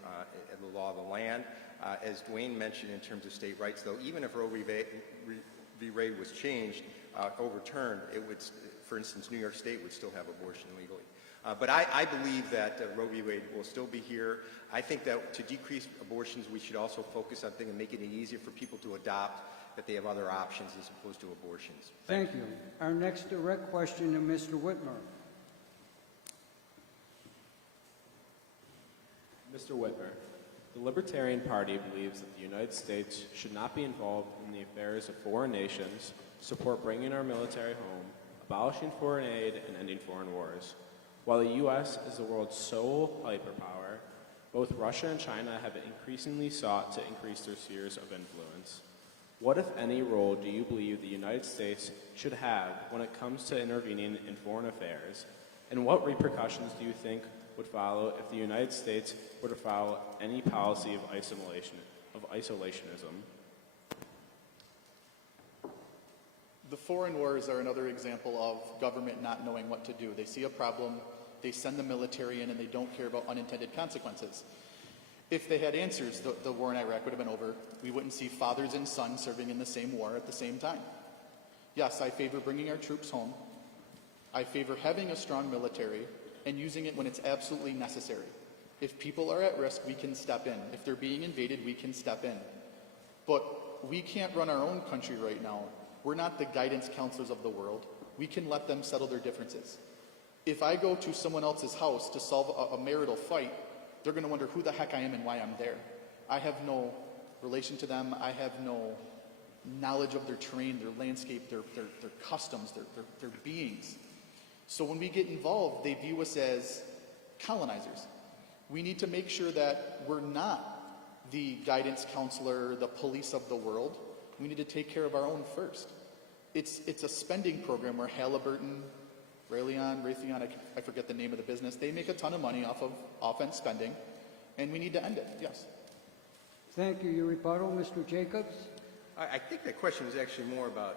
the law of the land. As Dwayne mentioned in terms of state rights, though, even if Roe v. Wade was changed, overturned, it would, for instance, New York State would still have abortion legally. But I believe that Roe v. Wade will still be here. I think that to decrease abortions, we should also focus on things and making it easier for people to adopt, that they have other options as opposed to abortions. Thank you. Our next direct question to Mr. Whitmer. Mr. Whitmer, The Libertarian Party believes that the United States should not be involved in the affairs of foreign nations, support bringing our military home, abolishing foreign aid, and ending foreign wars. While the U.S. is the world's sole hyperpower, both Russia and China have increasingly sought to increase their spheres of influence. What, if any, role do you believe the United States should have when it comes to intervening in foreign affairs? And what repercussions do you think would follow if the United States were to follow any policy of isolationism? The foreign wars are another example of government not knowing what to do. They see a problem, they send the military in, and they don't care about unintended consequences. If they had answers, the war in Iraq would have been over. We wouldn't see fathers and sons serving in the same war at the same time. Yes, I favor bringing our troops home. I favor having a strong military and using it when it's absolutely necessary. If people are at risk, we can step in. If they're being invaded, we can step in. But we can't run our own country right now. We're not the guidance counselors of the world. We can let them settle their differences. If I go to someone else's house to solve a marital fight, they're going to wonder who the heck I am and why I'm there. I have no relation to them. I have no knowledge of their terrain, their landscape, their customs, their beings. So when we get involved, they view us as colonizers. We need to make sure that we're not the guidance counselor, the police of the world. We need to take care of our own first. It's a spending program where Halliburton, Raytheon, I forget the name of the business, they make a ton of money off of offense spending, and we need to end it, yes. Thank you. Your rebuttal, Mr. Jacobs? I think that question was actually more about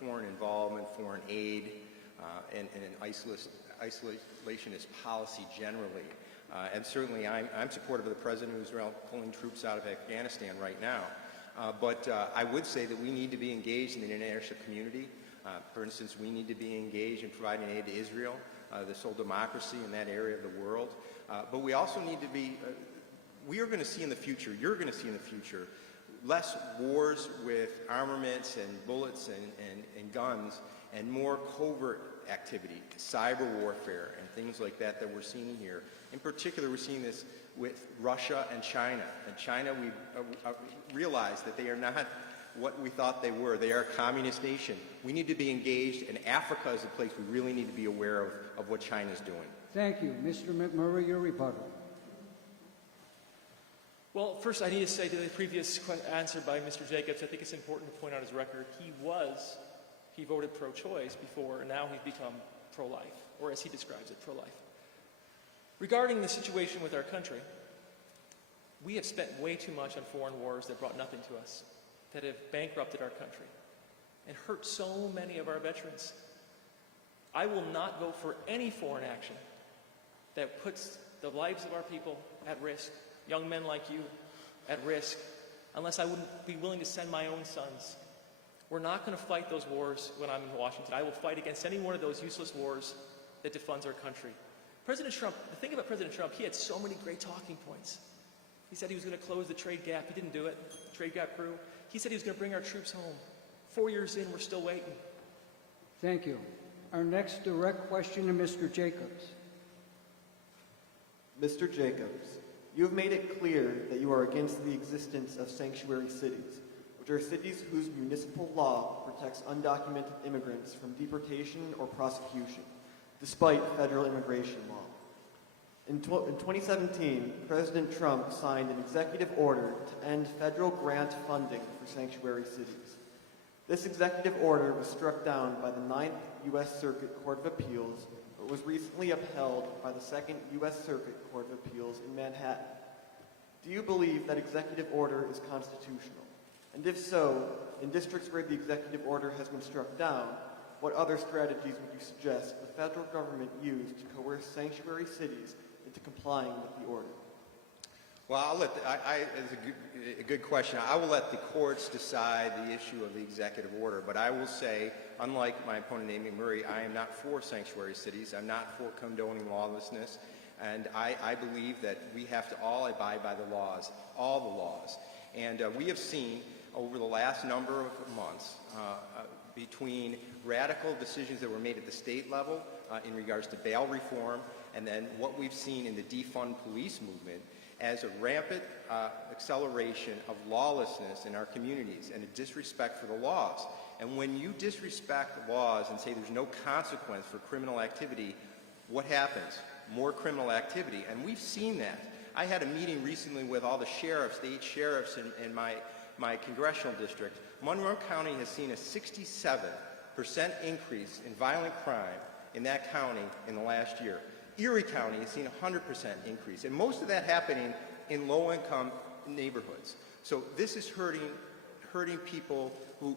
foreign involvement, foreign aid, and isolationist policy generally. And certainly I'm supportive of the President who's pulling troops out of Afghanistan right now. But I would say that we need to be engaged in the international community. For instance, we need to be engaged in providing aid to Israel, the sole democracy in that area of the world. But we also need to be, we are going to see in the future, you're going to see in the future, less wars with armaments and bullets and guns, and more covert activity, cyber warfare and things like that we're seeing here. In particular, we're seeing this with Russia and China. And China, we realize that they are not what we thought they were. They are a communist nation. We need to be engaged, and Africa is a place we really need to be aware of what China's doing. Thank you. Mr. McMurray, your rebuttal. Well, first I need to say to the previous answer by Mr. Jacobs, I think it's important to point out his record. He voted pro-choice before, and now he's become pro-life, or as he describes it, pro-life. Regarding the situation with our country, we have spent way too much on foreign wars that brought nothing to us, that have bankrupted our country and hurt so many of our veterans. I will not vote for any foreign action that puts the lives of our people at risk, young men like you at risk, unless I wouldn't be willing to send my own sons. We're not going to fight those wars when I'm in Washington. I will fight against any one of those useless wars that defunds our country. President Trump, the thing about President Trump, he had so many great talking points. He said he was going to close the trade gap. He didn't do it. The trade gap grew. He said he was going to bring our troops home. 4 years in, we're still waiting. Thank you. Our next direct question to Mr. Jacobs. Mr. Jacobs, you have made it clear that you are against the existence of sanctuary cities, which are cities whose municipal law protects undocumented immigrants from deportation or prosecution, despite federal immigration law. In 2017, President Trump signed an executive order to end federal grant funding for sanctuary cities. This executive order was struck down by the 9th U.S. Circuit Court of Appeals, but was recently upheld by the 2nd U.S. Circuit Court of Appeals in Manhattan. Do you believe that executive order is constitutional? And if so, in districts where the executive order has been struck down, what other strategies would you suggest the federal government use to coerce sanctuary cities into complying with the order? Well, it's a good question. I will let the courts decide the issue of the executive order, but I will say, unlike my opponent Amy Murray, I am not for sanctuary cities. I'm not for condoning lawlessness, and I believe that we have to all abide by the laws, all the laws. And we have seen over the last number of months between radical decisions that were made at the state level in regards to bail reform, and then what we've seen in the defund police movement, as a rampant acceleration of lawlessness in our communities and a disrespect for the laws. And when you disrespect the laws and say there's no consequence for criminal activity, what happens? More criminal activity. And we've seen that. I had a meeting recently with all the sheriffs, the 8 sheriffs in my congressional district. Monroe County has seen a 67% increase in violent crime in that county in the last year. Erie County has seen a 100% increase, and most of that happening in low-income neighborhoods. So this is hurting people who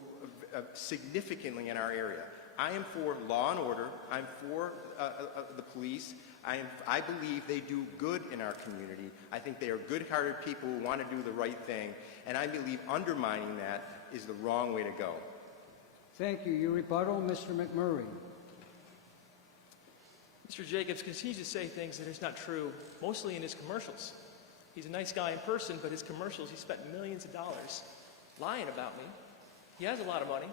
significantly in our area. I am for law and order. I'm for the police. I believe they do good in our community. I think they are good-hearted people who want to do the right thing, and I believe undermining that is the wrong way to go. Thank you. Your rebuttal, Mr. McMurray. Mr. Jacobs continues to say things that is not true, mostly in his commercials. He's a nice guy in person, but his commercials, he spent millions of dollars lying about me. He has a lot of money.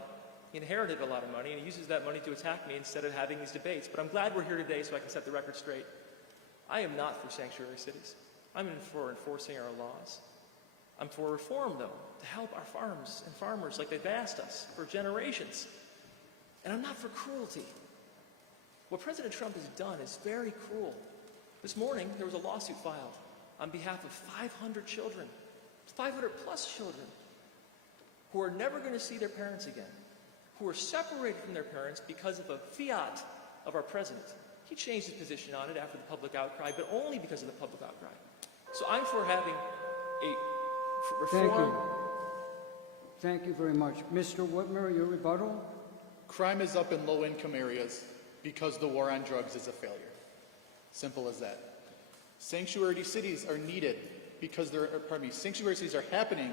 He inherited a lot of money, and he uses that money to attack me instead of having these debates. But I'm glad we're here today so I can set the record straight. I am not for sanctuary cities. I'm for enforcing our laws. I'm for reform, though, to help our farms and farmers like they've asked us for generations. And I'm not for cruelty. What President Trump has done is very cruel. This morning, there was a lawsuit filed on behalf of 500 children, 500 plus children, who are never going to see their parents again, who are separated from their parents because of a fiat of our president. He changed his position on it after the public outcry, but only because of the public outcry. So I'm for having a reform. Thank you. Thank you very much. Mr. Whitmer, your rebuttal? Crime is up in low-income areas because the war on drugs is a failure. Simple as that. Sanctuary cities are needed because sanctuary cities are happening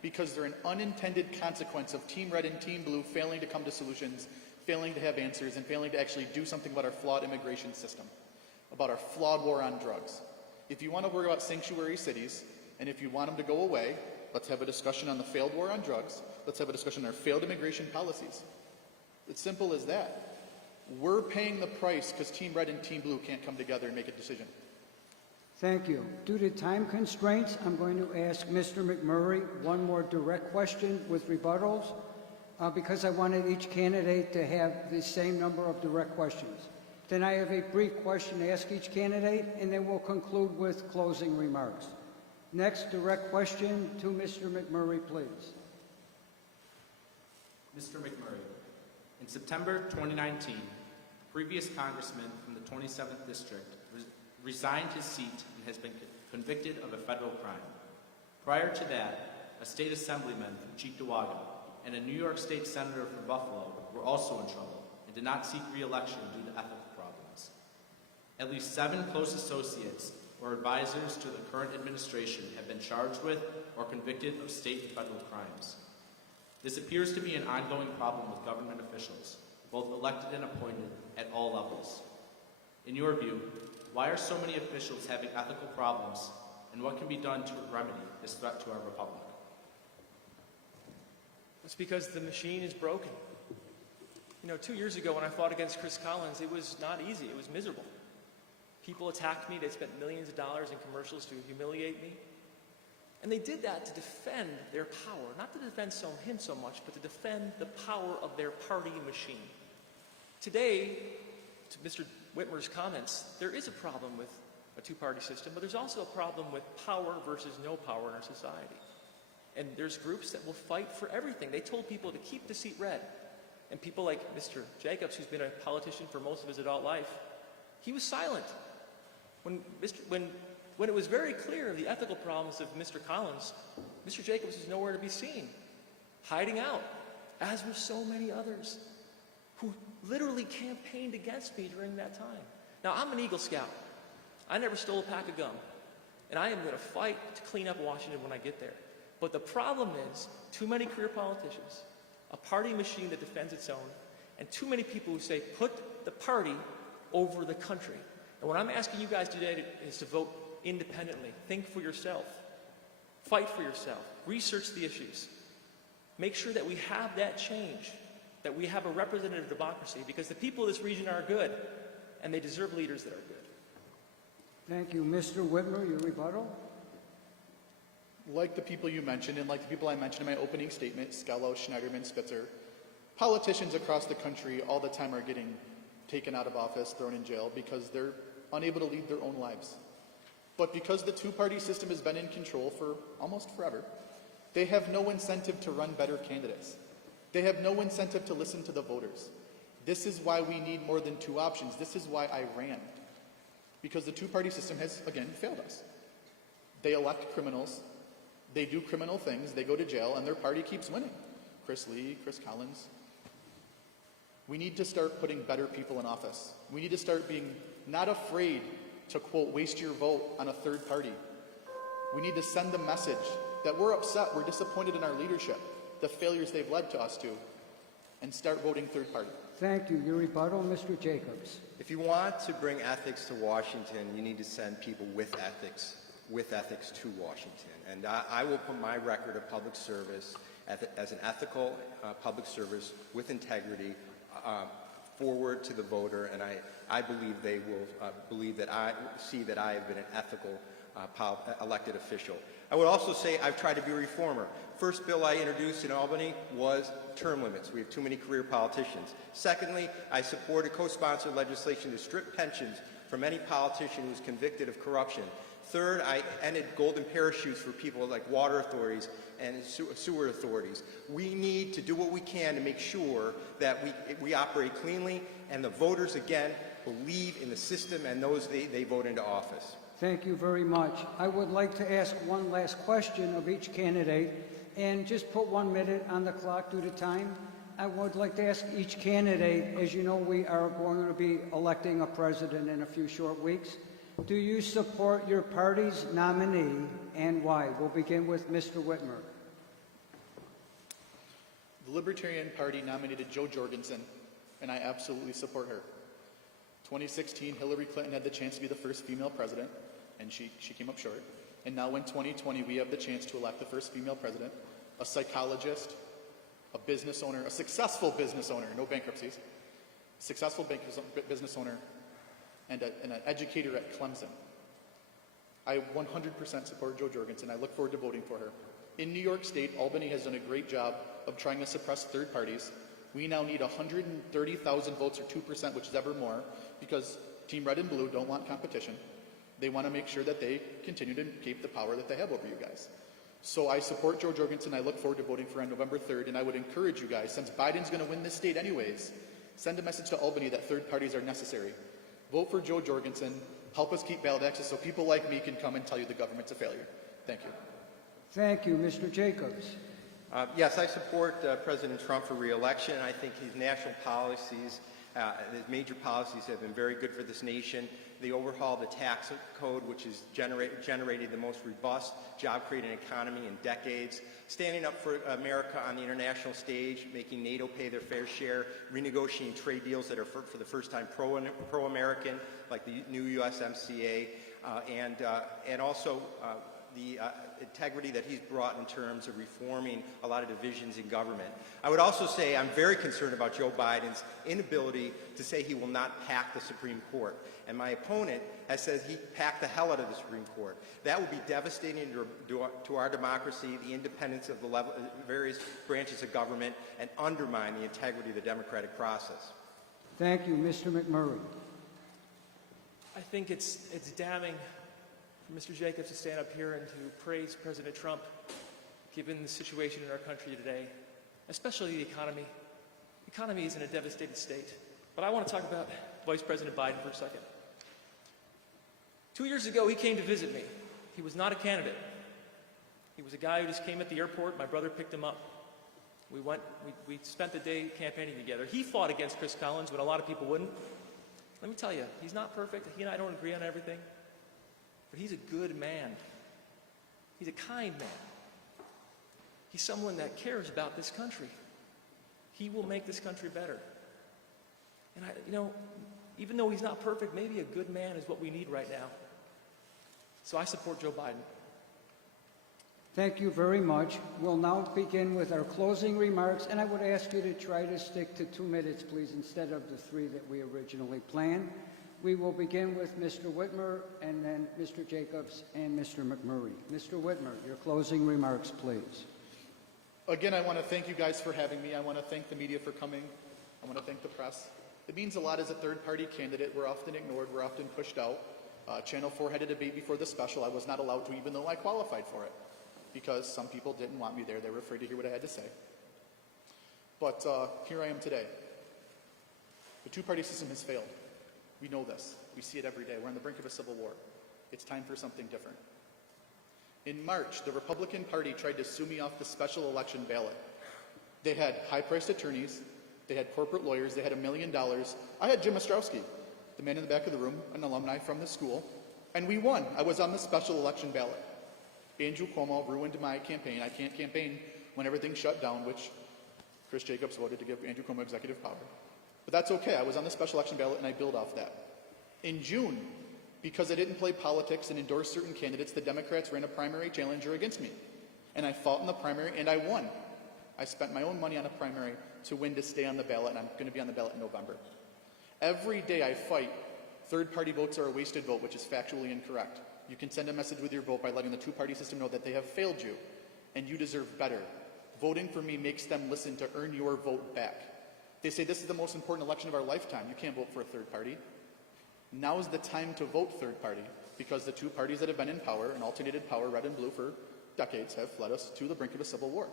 because they're an unintended consequence of Team Red and Team Blue failing to come to solutions, failing to have answers, and failing to actually do something about our flawed immigration system, about our flawed war on drugs. If you want to worry about sanctuary cities, and if you want them to go away, let's have a discussion on the failed war on drugs. Let's have a discussion on our failed immigration policies. It's simple as that. We're paying the price because Team Red and Team Blue can't come together and make a decision. Thank you. Due to time constraints, I'm going to ask Mr. McMurray one more direct question with rebuttals because I wanted each candidate to have the same number of direct questions. Then I have a brief question to ask each candidate, and then we'll conclude with closing remarks. Next, direct question to Mr. McMurray, please. Mr. McMurray, in September 2019, a previous congressman from the 27th District resigned his seat and has been convicted of a federal crime. Prior to that, a state assemblyman from Cheektowaga and a New York State senator from Buffalo were also in trouble and did not seek re-election due to ethical problems. At least 7 close associates or advisors to the current administration have been charged with or convicted of state and federal crimes. This appears to be an ongoing problem with government officials, both elected and appointed at all levels. In your view, why are so many officials having ethical problems, and what can be done to remedy this threat to our republic? It's because the machine is broken. 2 years ago when I fought against Chris Collins, it was not easy. It was miserable. People attacked me. They spent millions of dollars in commercials to humiliate me. And they did that to defend their power, not to defend him so much, but to defend the power of their party machine. Today, to Mr. Whitmer's comments, there is a problem with a two-party system, but there's also a problem with power versus no power in our society. And there's groups that will fight for everything. They told people to keep the seat red. And people like Mr. Jacobs, who's been a politician for most of his adult life, he was silent. When it was very clear the ethical problems of Mr. Collins, Mr. Jacobs was nowhere to be seen, hiding out, as were so many others who literally campaigned against me during that time. Now, I'm an Eagle Scout. I never stole a pack of gum. And I am going to fight to clean up Washington when I get there. But the problem is too many career politicians, a party machine that defends its own, and too many people who say, put the party over the country. And what I'm asking you guys today is to vote independently. Think for yourself. Fight for yourself. Research the issues. Make sure that we have that change, that we have a representative democracy, because the people of this region are good, and they deserve leaders that are good. Thank you. Mr. Whitmer, your rebuttal? Like the people you mentioned, and like the people I mentioned in my opening statement, Skello, Schneiderman, Spitzer, politicians across the country all the time are getting taken out of office, thrown in jail, because they're unable to lead their own lives. But because the two-party system has been in control for almost forever, they have no incentive to run better candidates. They have no incentive to listen to the voters. This is why we need more than two options. This is why I ran. Because the two-party system has, again, failed us. They elect criminals, they do criminal things, they go to jail, and their party keeps winning. Chris Lee, Chris Collins. We need to start putting better people in office. We need to start being not afraid to, quote, waste your vote on a third party. We need to send the message that we're upset, we're disappointed in our leadership, the failures they've led to us to, and start voting third party. Thank you. Your rebuttal, Mr. Jacobs. If you want to bring ethics to Washington, you need to send people with ethics to Washington. And I will put my record of public service as an ethical public service with integrity forward to the voter, and I believe they will believe that I see that I have been an ethical elected official. I would also say I've tried to be a reformer. First bill I introduced in Albany was term limits. We have too many career politicians. Secondly, I supported co-sponsored legislation to strip pensions from any politician who was convicted of corruption. Third, I ended golden parachutes for people like water authorities and sewer authorities. We need to do what we can to make sure that we operate cleanly and the voters, again, believe in the system and those they vote into office. Thank you very much. I would like to ask one last question of each candidate, and just put 1 minute on the clock due to time. I would like to ask each candidate, as you know, we are going to be electing a president in a few short weeks. Do you support your party's nominee, and why? We'll begin with Mr. Whitmer. The Libertarian Party nominated Jo Jorgensen, and I absolutely support her. 2016, Hillary Clinton had the chance to be the first female president, and she came up short. And now in 2020, we have the chance to elect the first female president, a psychologist, a business owner, a successful business owner, no bankruptcies, successful business owner, and an educator at Clemson. I 100% support Jo Jorgensen. I look forward to voting for her. In New York State, Albany has done a great job of trying to suppress third parties. We now need 130,000 votes, or 2%, which is ever more, because Team Red and Blue don't want competition. They want to make sure that they continue to keep the power that they have over you guys. So I support Jo Jorgensen. I look forward to voting for her on November 3rd, and I would encourage you guys, since Biden's going to win this state anyways, send a message to Albany that third parties are necessary. Vote for Jo Jorgensen. Help us keep ballot access so people like me can come and tell you the government's a failure. Thank you. Thank you, Mr. Jacobs. Yes, I support President Trump for re-election. I think his national policies, his major policies have been very good for this nation. They overhauled the tax code, which has generated the most robust job-creating economy in decades, standing up for America on the international stage, making NATO pay their fair share, renegotiating trade deals that are for the first time pro-American, like the new USMCA, and also the integrity that he's brought in terms of reforming a lot of divisions in government. I would also say I'm very concerned about Joe Biden's inability to say he will not pack the Supreme Court. And my opponent has said he packed the hell out of the Supreme Court. That would be devastating to our democracy, the independence of the various branches of government, and undermine the integrity of the democratic process. Thank you, Mr. McMurray. I think it's damning for Mr. Jacobs to stand up here and to praise President Trump, given the situation in our country today, especially the economy. The economy is in a devastated state. But I want to talk about Vice President Biden for a second. 2 years ago, he came to visit me. He was not a candidate. He was a guy who just came at the airport. My brother picked him up. We spent the day campaigning together. He fought against Chris Collins when a lot of people wouldn't. Let me tell you, he's not perfect. He and I don't agree on everything. But he's a good man. He's a kind man. He's someone that cares about this country. He will make this country better. And even though he's not perfect, maybe a good man is what we need right now. So I support Joe Biden. Thank you very much. We'll now begin with our closing remarks, and I would ask you to try to stick to 2 minutes, please, instead of the 3 that we originally planned. We will begin with Mr. Whitmer, and then Mr. Jacobs and Mr. McMurray. Mr. Whitmer, your closing remarks, please. Again, I want to thank you guys for having me. I want to thank the media for coming. I want to thank the press. It means a lot as a third-party candidate. We're often ignored. We're often pushed out. Channel 4 had a debate before the special. I was not allowed to, even though I qualified for it, because some people didn't want me there. They were afraid to hear what I had to say. But here I am today. The two-party system has failed. We know this. We see it every day. We're on the brink of a civil war. It's time for something different. In March, the Republican Party tried to sue me off the special election ballot. They had high-priced attorneys. They had corporate lawyers. They had $1 million. I had Jim Ostrowski, the man in the back of the room, an alumni from the school, and we won. I was on the special election ballot. Andrew Cuomo ruined my campaign. I can't campaign when everything's shut down, which Chris Jacobs voted to give Andrew Cuomo executive power. But that's okay. I was on the special election ballot, and I build off that. In June, because I didn't play politics and endorse certain candidates, the Democrats ran a primary challenger against me. And I fought in the primary, and I won. I spent my own money on a primary to win to stay on the ballot, and I'm going to be on the ballot in November. Every day I fight, third-party votes are a wasted vote, which is factually incorrect. You can send a message with your vote by letting the two-party system know that they have failed you, and you deserve better. Voting for me makes them listen to earn your vote back. They say this is the most important election of our lifetime. You can't vote for a third party. Now is the time to vote third party, because the two parties that have been in power and alternated power, red and blue, for decades have led us to the brink of a civil war.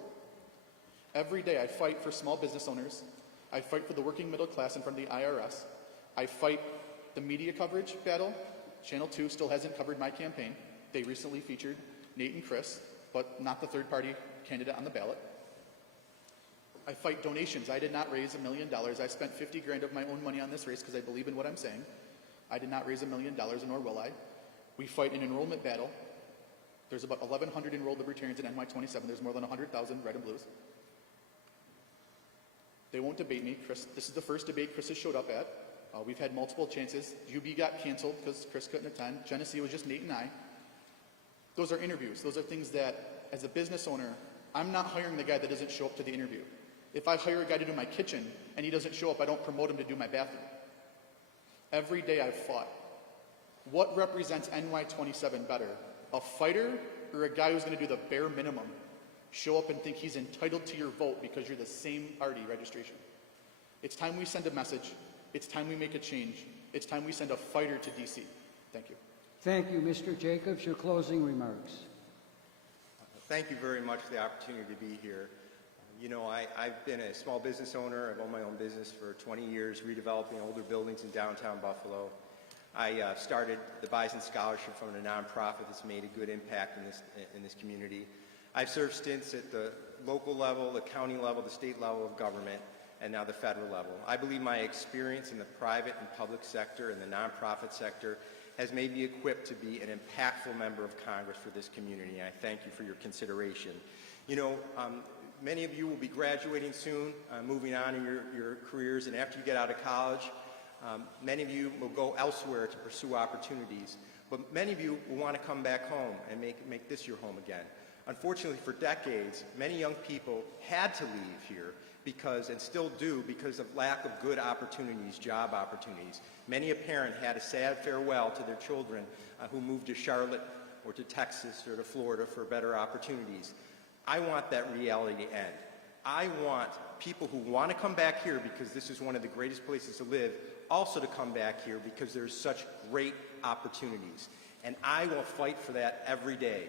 Every day I fight for small business owners. I fight for the working middle class in front of the IRS. I fight the media coverage battle. Channel 2 still hasn't covered my campaign. They recently featured Nate and Chris, but not the third party candidate on the ballot. I fight donations. I did not raise $1 million. I spent 50 grand of my own money on this race because I believe in what I'm saying. I did not raise $1 million, nor will I. We fight an enrollment battle. There's about 1,100 enrolled libertarians in NY27. There's more than 100,000 red and blues. They won't debate me. Chris, this is the first debate Chris has showed up at. We've had multiple chances. UB got canceled because Chris couldn't attend. Genesee was just Nate and I. Those are interviews. Those are things that, as a business owner, I'm not hiring the guy that doesn't show up to the interview. If I hire a guy to do my kitchen and he doesn't show up, I don't promote him to do my bathroom. Every day I've fought. What represents NY27 better? A fighter or a guy who's going to do the bare minimum? Show up and think he's entitled to your vote because you're the same party registration. It's time we send a message. It's time we make a change. It's time we send a fighter to D.C. Thank you. Thank you, Mr. Jacobs. Your closing remarks. Thank you very much for the opportunity to be here. You know, I've been a small business owner. I've owned my own business for 20 years, redeveloping older buildings in downtown Buffalo. I started the Bison Scholarship from a nonprofit that's made a good impact in this community. I've served stints at the local level, the county level, the state level of government, and now the federal level. I believe my experience in the private and public sector and the nonprofit sector has made me equipped to be an impactful member of Congress for this community, and I thank you for your consideration. You know, many of you will be graduating soon, moving on in your careers, and after you get out of college, many of you will go elsewhere to pursue opportunities, but many of you will want to come back home and make this your home again. Unfortunately, for decades, many young people had to leave here because, and still do, because of lack of good opportunities, job opportunities. Many a parent had a sad farewell to their children who moved to Charlotte or to Texas or to Florida for better opportunities. I want that reality to end. I want people who want to come back here because this is one of the greatest places to live also to come back here because there's such great opportunities. And I will fight for that every day.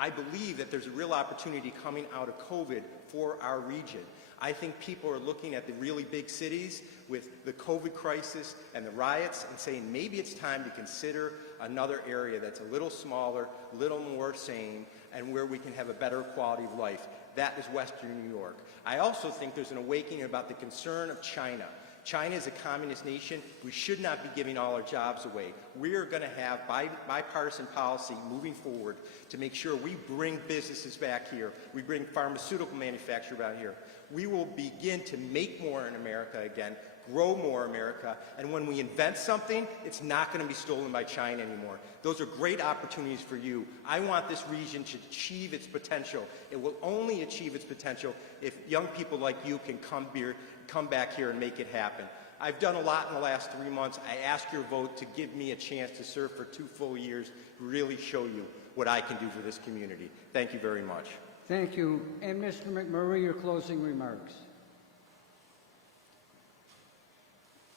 I believe that there's a real opportunity coming out of COVID for our region. I think people are looking at the really big cities with the COVID crisis and the riots and saying maybe it's time to consider another area that's a little smaller, a little more sane, and where we can have a better quality of life. That is Western New York. I also think there's an awakening about the concern of China. China is a communist nation. We should not be giving all our jobs away. We are going to have bipartisan policy moving forward to make sure we bring businesses back here. We bring pharmaceutical manufacturing back here. We will begin to make more in America again, grow more America, and when we invent something, it's not going to be stolen by China anymore. Those are great opportunities for you. I want this region to achieve its potential. It will only achieve its potential if young people like you can come back here and make it happen. I've done a lot in the last 3 months. I ask your vote to give me a chance to serve for 2 full years, really show you what I can do for this community. Thank you very much. Thank you. And Mr. McMurray, your closing remarks.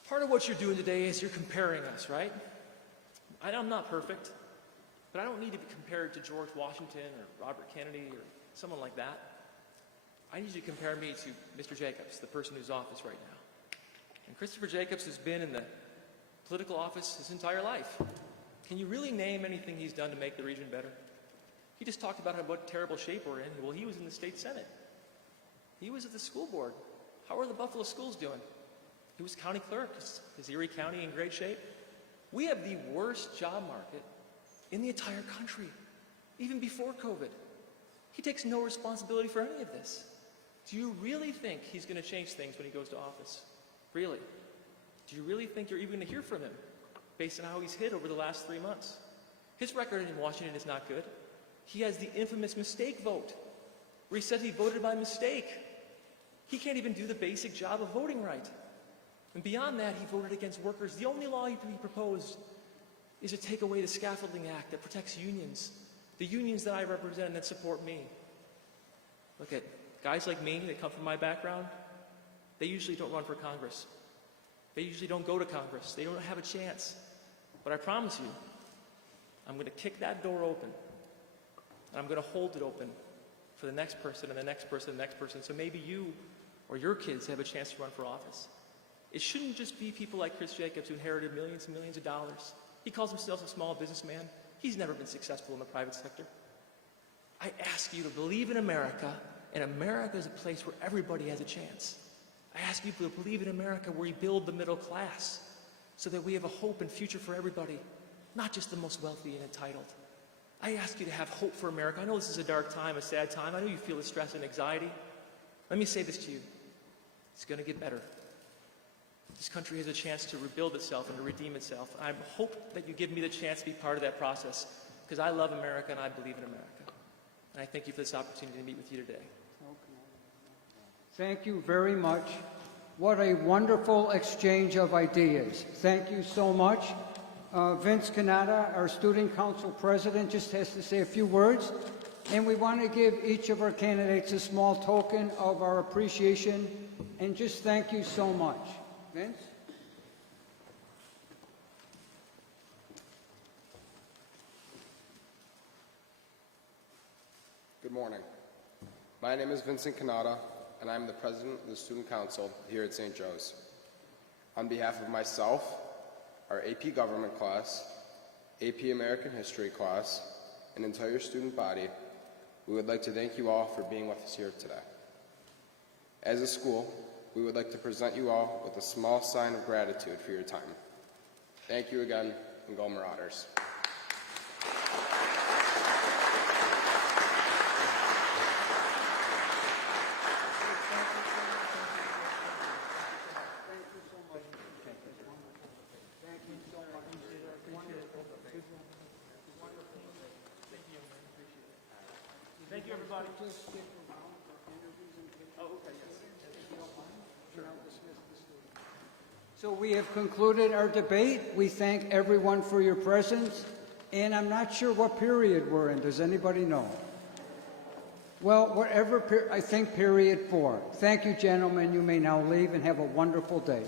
Part of what you're doing today is you're comparing us, right? I'm not perfect, but I don't need to be compared to George Washington or Robert Kennedy or someone like that. I need you to compare me to Mr. Jacobs, the person who's in office right now. And Christopher Jacobs has been in the political office his entire life. Can you really name anything he's done to make the region better? He just talked about what terrible shape we're in. Well, he was in the state senate. He was at the school board. How are the Buffalo schools doing? He was county clerk. Is Erie County in great shape? We have the worst job market in the entire country, even before COVID. He takes no responsibility for any of this. Do you really think he's going to change things when he goes to office? Really? Do you really think you're even going to hear from him based on how he's hit over the last 3 months? His record in Washington is not good. He has the infamous mistake vote, where he said he voted by mistake. He can't even do the basic job of voting right. And beyond that, he voted against workers. The only law he proposed is to take away the Scaffolding Act that protects unions, the unions that I represent and that support me. Look at guys like me that come from my background. They usually don't run for Congress. They usually don't go to Congress. They don't have a chance. But I promise you, I'm going to kick that door open, and I'm going to hold it open for the next person and the next person and the next person, so maybe you or your kids have a chance to run for office. It shouldn't just be people like Chris Jacobs who inherited millions and millions of dollars. He calls himself a small businessman. He's never been successful in the private sector. I ask you to believe in America, and America is a place where everybody has a chance. I ask you to believe in America where we build the middle class so that we have a hope and future for everybody, not just the most wealthy and entitled. I ask you to have hope for America. I know this is a dark time, a sad time. I know you feel the stress and anxiety. Let me say this to you. It's going to get better. This country has a chance to rebuild itself and to redeem itself. I hope that you give me the chance to be part of that process, because I love America and I believe in America. And I thank you for this opportunity to meet with you today. Thank you very much. What a wonderful exchange of ideas. Thank you so much. Vince Canada, our Student Council President, just has to say a few words. And we want to give each of our candidates a small token of our appreciation. And just thank you so much. Vince? Good morning. My name is Vincent Canada, and I'm the President of the Student Council here at St. Joe's. On behalf of myself, our AP Government class, AP American History class, and entire student body, we would like to thank you all for being with us here today. As a school, we would like to present you all with a small sign of gratitude for your time. Thank you again, and go Marauders. Thank you, everybody. So we have concluded our debate. We thank everyone for your presence. And I'm not sure what period we're in. Does anybody know? Well, whatever, I think period 4. Thank you, gentlemen. You may now leave and have a wonderful day.